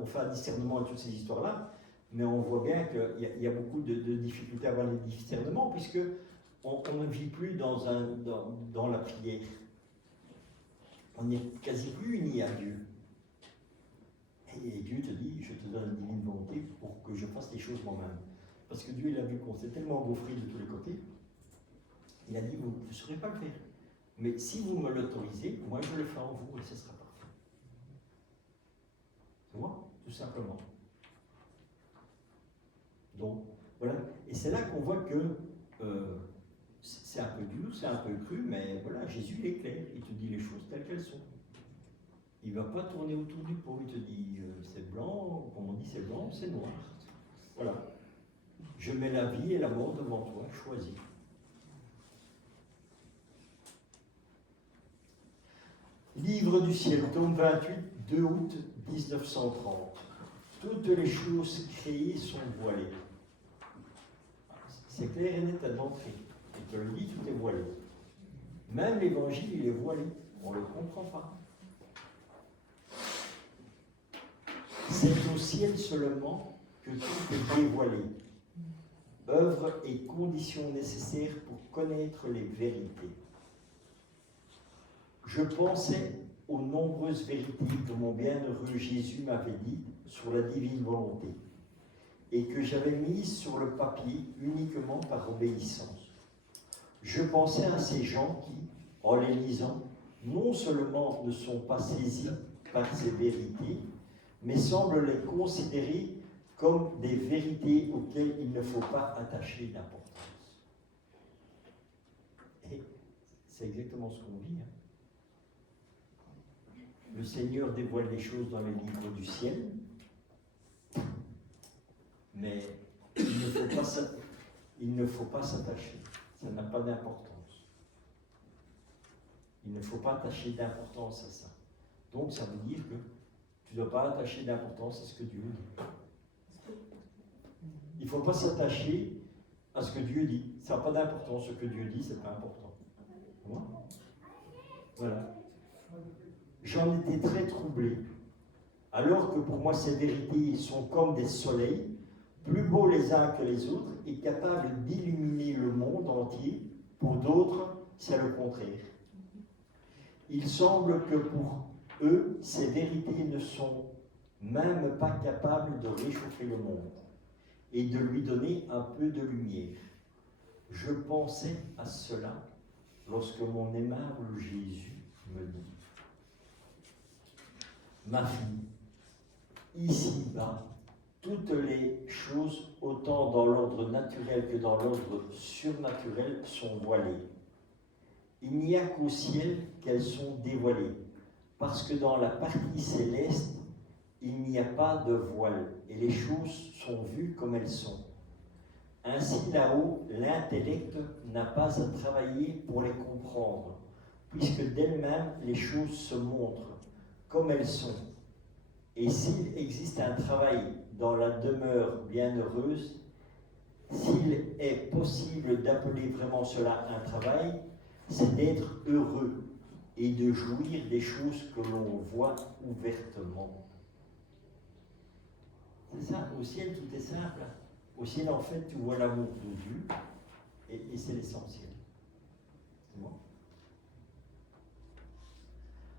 on fait un discernement à toutes ces histoires-là, mais on voit bien qu'il y a beaucoup de difficultés à avoir les discernements, puisque on ne vit plus dans la prière. On n'est quasi plus unis à Dieu. Et Dieu te dit, je te donne une divine volonté pour que je fasse les choses moi-même. Parce que Dieu, il a vu qu'on s'est tellement engouffré de tous les côtés, il a dit, vous ne saurez pas le faire. Mais si vous me l'autorisez, moi je le ferai en vous et ce sera parfait. Tu vois, tout simplement. Donc, voilà. Et c'est là qu'on voit que c'est un peu dur, c'est un peu cru, mais voilà, Jésus il est clair, il te dit les choses telles qu'elles sont. Il ne va pas tourner autour du pot, il te dit c'est blanc, comme on dit c'est blanc, c'est noir. Voilà. Je mets la vie et la mort devant toi, choisis. Livre du ciel, tome 28, 2 août 1930. Toutes les choses créées sont voilées. C'est clair et net à l'entrée. Et te le dit, tout est voilé. Même l'évangile, il est voilé. On ne le comprend pas. C'est au ciel seulement que tout est dévoilé. Œuvre et conditions nécessaires pour connaître les vérités. Je pensais aux nombreuses vérités que mon bienheureux Jésus m'avait dites sur la divine volonté et que j'avais mises sur le papier uniquement par obéissance. Je pensais à ces gens qui, en les lisant, non seulement ne sont pas saisis par ces vérités, mais semblent les considérer comme des vérités auxquelles il ne faut pas attacher d'importance. Et c'est exactement ce qu'on vit. Le Seigneur dévoile les choses dans les livres du ciel, mais il ne faut pas s'attacher. Ça n'a pas d'importance. Il ne faut pas attacher d'importance à ça. Donc ça veut dire que tu ne dois pas attacher d'importance à ce que Dieu dit. Il ne faut pas s'attacher à ce que Dieu dit. Ça n'a pas d'importance. Ce que Dieu dit, c'est pas important. Voilà. J'en étais très troublé, alors que pour moi ces vérités sont comme des soleils, plus beaux les uns que les autres et capables d'illuminer le monde entier. Pour d'autres, c'est le contraire. Il semble que pour eux, ces vérités ne sont même pas capables de réchauffer le monde et de lui donner un peu de lumière. Je pensais à cela lorsque mon aimable Jésus me dit: ma fille, ici-bas, toutes les choses, autant dans l'ordre naturel que dans l'ordre surnaturel, sont voilées. Il n'y a qu'au ciel qu'elles sont dévoilées, parce que dans la partie céleste, il n'y a pas de voile, et les choses sont vues comme elles sont. Ainsi là-haut, l'intellect n'a pas à travailler pour les comprendre, puisque d'elles-mêmes les choses se montrent comme elles sont. Et s'il existe un travail dans la demeure bienheureuse, s'il est possible d'appeler vraiment cela un travail, c'est d'être heureux et de jouir des choses que l'on voit ouvertement. C'est ça, au ciel tout est simple. Au ciel en fait tu vois l'amour de Dieu et c'est l'essentiel. C'est bon?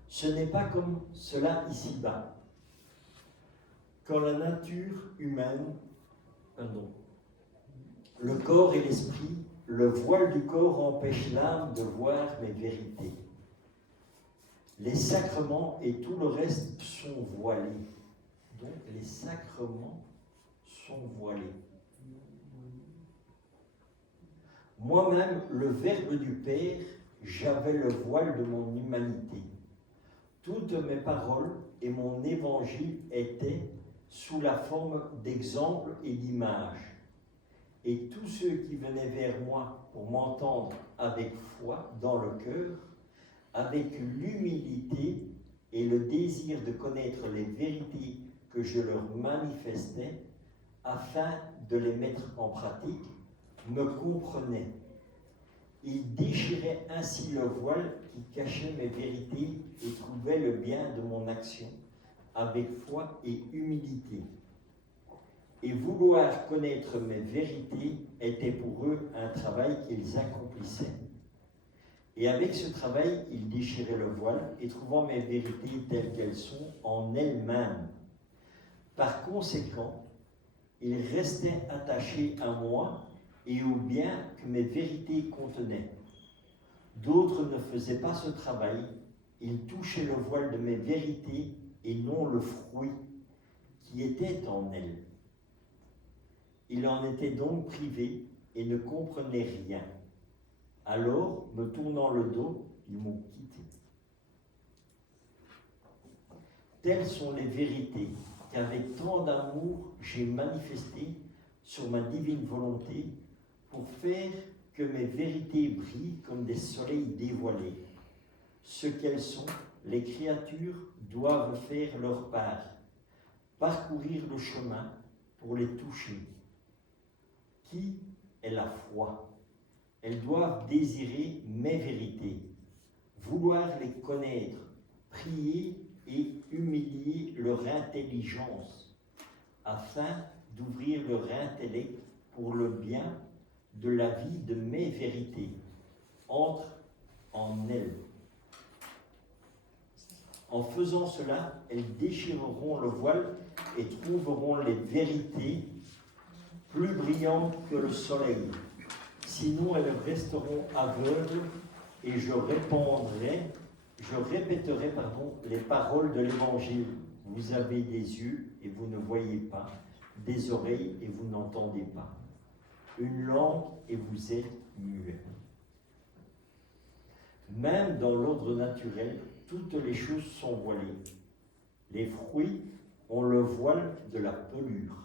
Ce n'est pas comme cela ici-bas. Quand la nature humaine, le corps et l'esprit, le voile du corps empêche l'âme de voir mes vérités. Les sacrements et tout le reste sont voilés. Donc les sacrements sont voilés. Moi-même, le Verbe du Père, j'avais le voile de mon humanité. Toutes mes paroles et mon évangile étaient sous la forme d'exemples et d'images. et tous ceux qui venaient vers moi pour m'entendre avec foi dans le cœur, avec l'humilité et le désir de connaître les vérités que je leur manifestais, afin de les mettre en pratique, me comprenaient. Ils déchiraient ainsi le voile qui cachait mes vérités et trouvaient le bien de mon action avec foi et humilité. Et vouloir connaître mes vérités était pour eux un travail qu'ils accomplissaient. Et avec ce travail, ils déchiraient le voile et trouvant mes vérités telles qu'elles sont en elles-mêmes. Par conséquent, ils restaient attachés à moi et au bien que mes vérités contenaient. D'autres ne faisaient pas ce travail, ils touchaient le voile de mes vérités et non le fruit qui était en elles. Ils en étaient donc privés et ne comprenaient rien. Alors, me tournant le dos, ils m'ont quitté. Telles sont les vérités qu'avec tant d'amour j'ai manifestées sur ma divine volonté pour faire que mes vérités brillent comme des soleils dévoilés. Ce qu'elles sont, les créatures doivent faire leur part, parcourir le chemin pour les toucher. Qui est la foi? Elles doivent désirer mes vérités, vouloir les connaître, prier et humilier leur intelligence, afin d'ouvrir leur intellect pour le bien de la vie de mes vérités. Entre en elles. En faisant cela, elles déchireront le voile et trouveront les vérités plus brillantes que le soleil. Sinon, elles resteront aveugles et je répéterai les paroles de l'Évangile. Vous avez des yeux et vous ne voyez pas, des oreilles et vous n'entendez pas, une langue et vous êtes muets. Même dans l'ordre naturel, toutes les choses sont voilées. Les fruits ont le voile de la pelure.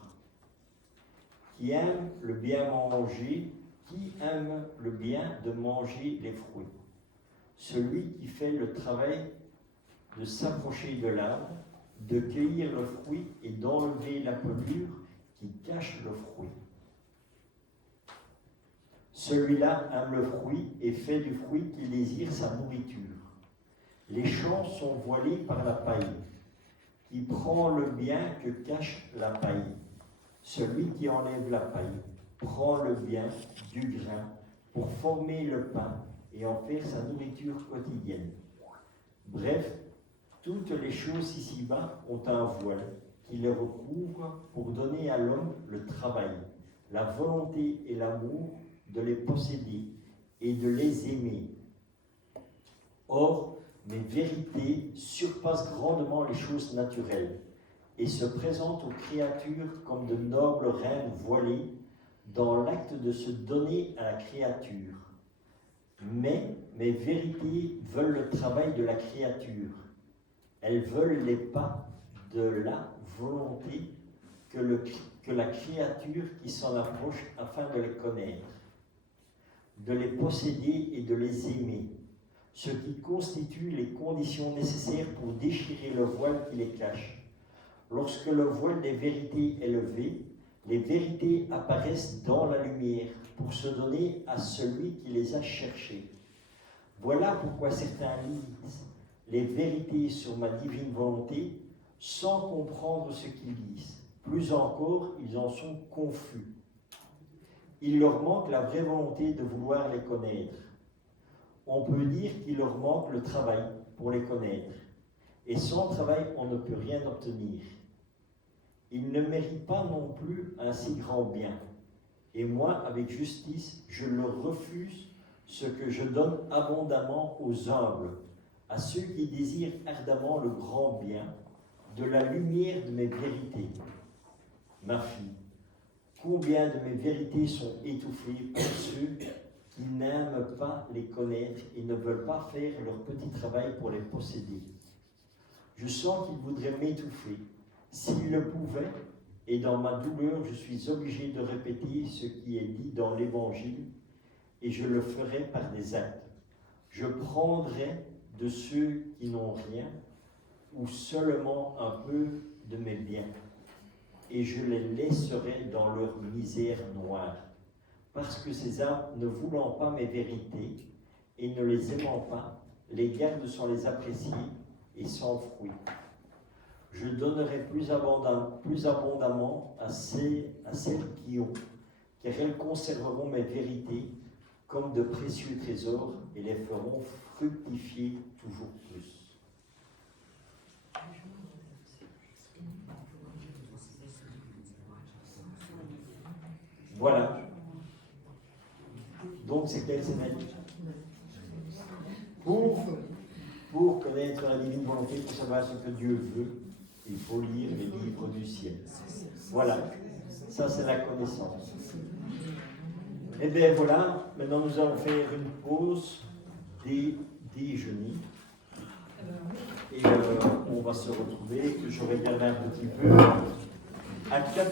Qui aime le bien manger, qui aime le bien de manger les fruits? Celui qui fait le travail de s'approcher de l'arbre, de cueillir le fruit et d'enlever la pelure qui cache le fruit. Celui-là aime le fruit et fait du fruit qu'il désire sa nourriture. Les champs sont voilés par la paille, qui prend le bien que cache la paille. Celui qui enlève la paille prend le bien du grain pour former le pain et en faire sa nourriture quotidienne. Bref, toutes les choses ici-bas ont un voile qui les recouvre pour donner à l'homme le travail, la volonté et l'amour de les posséder et de les aimer. Or, mes vérités surpassent grandement les choses naturelles et se présentent aux créatures comme de nobles reines voilées dans l'acte de se donner à la créature. Mais mes vérités veulent le travail de la créature. Elles veulent les pas de la volonté que la créature qui s'en approche afin de les connaître, de les posséder et de les aimer, ce qui constitue les conditions nécessaires pour déchirer le voile qui les cache. Lorsque le voile des vérités est levé, les vérités apparaissent dans la lumière pour se donner à celui qui les a cherchées. Voilà pourquoi certains lisent les vérités sur ma divine volonté sans comprendre ce qu'ils lisent. Plus encore, ils en sont confus. Il leur manque la vraie volonté de vouloir les connaître. On peut dire qu'il leur manque le travail pour les connaître. Et sans travail, on ne peut rien obtenir. Ils ne méritent pas non plus un si grand bien. Et moi, avec justice, je leur refuse ce que je donne abondamment aux humbles, à ceux qui désirent ardemment le grand bien, de la lumière de mes vérités. Ma fille, combien de mes vérités sont étouffées par ceux qui n'aiment pas les connaître et ne veulent pas faire leur petit travail pour les posséder. Je sens qu'ils voudraient m'étouffer, s'ils le pouvaient, et dans ma douleur, je suis obligé de répéter ce qui est dit dans l'Évangile, et je le ferai par des actes. Je prendrai de ceux qui n'ont rien, ou seulement un peu de mes biens, et je les laisserai dans leur misère noire. Parce que ces âmes, ne voulant pas mes vérités, et ne les aimant pas, les gardent sans les apprécier, et sans fruit. Je donnerai plus abondamment à celles qui ont, car elles conserveront mes vérités comme de précieux trésors et les feront fructifier toujours plus. Voilà. Donc c'est quelle semaine? Pour connaître la divine volonté, pour savoir ce que Dieu veut, il faut lire les livres du ciel. Voilà, ça c'est la connaissance. Et bien voilà, maintenant nous allons faire une pause des déjeuners. Et on va se retrouver, je regarde un petit peu, à 4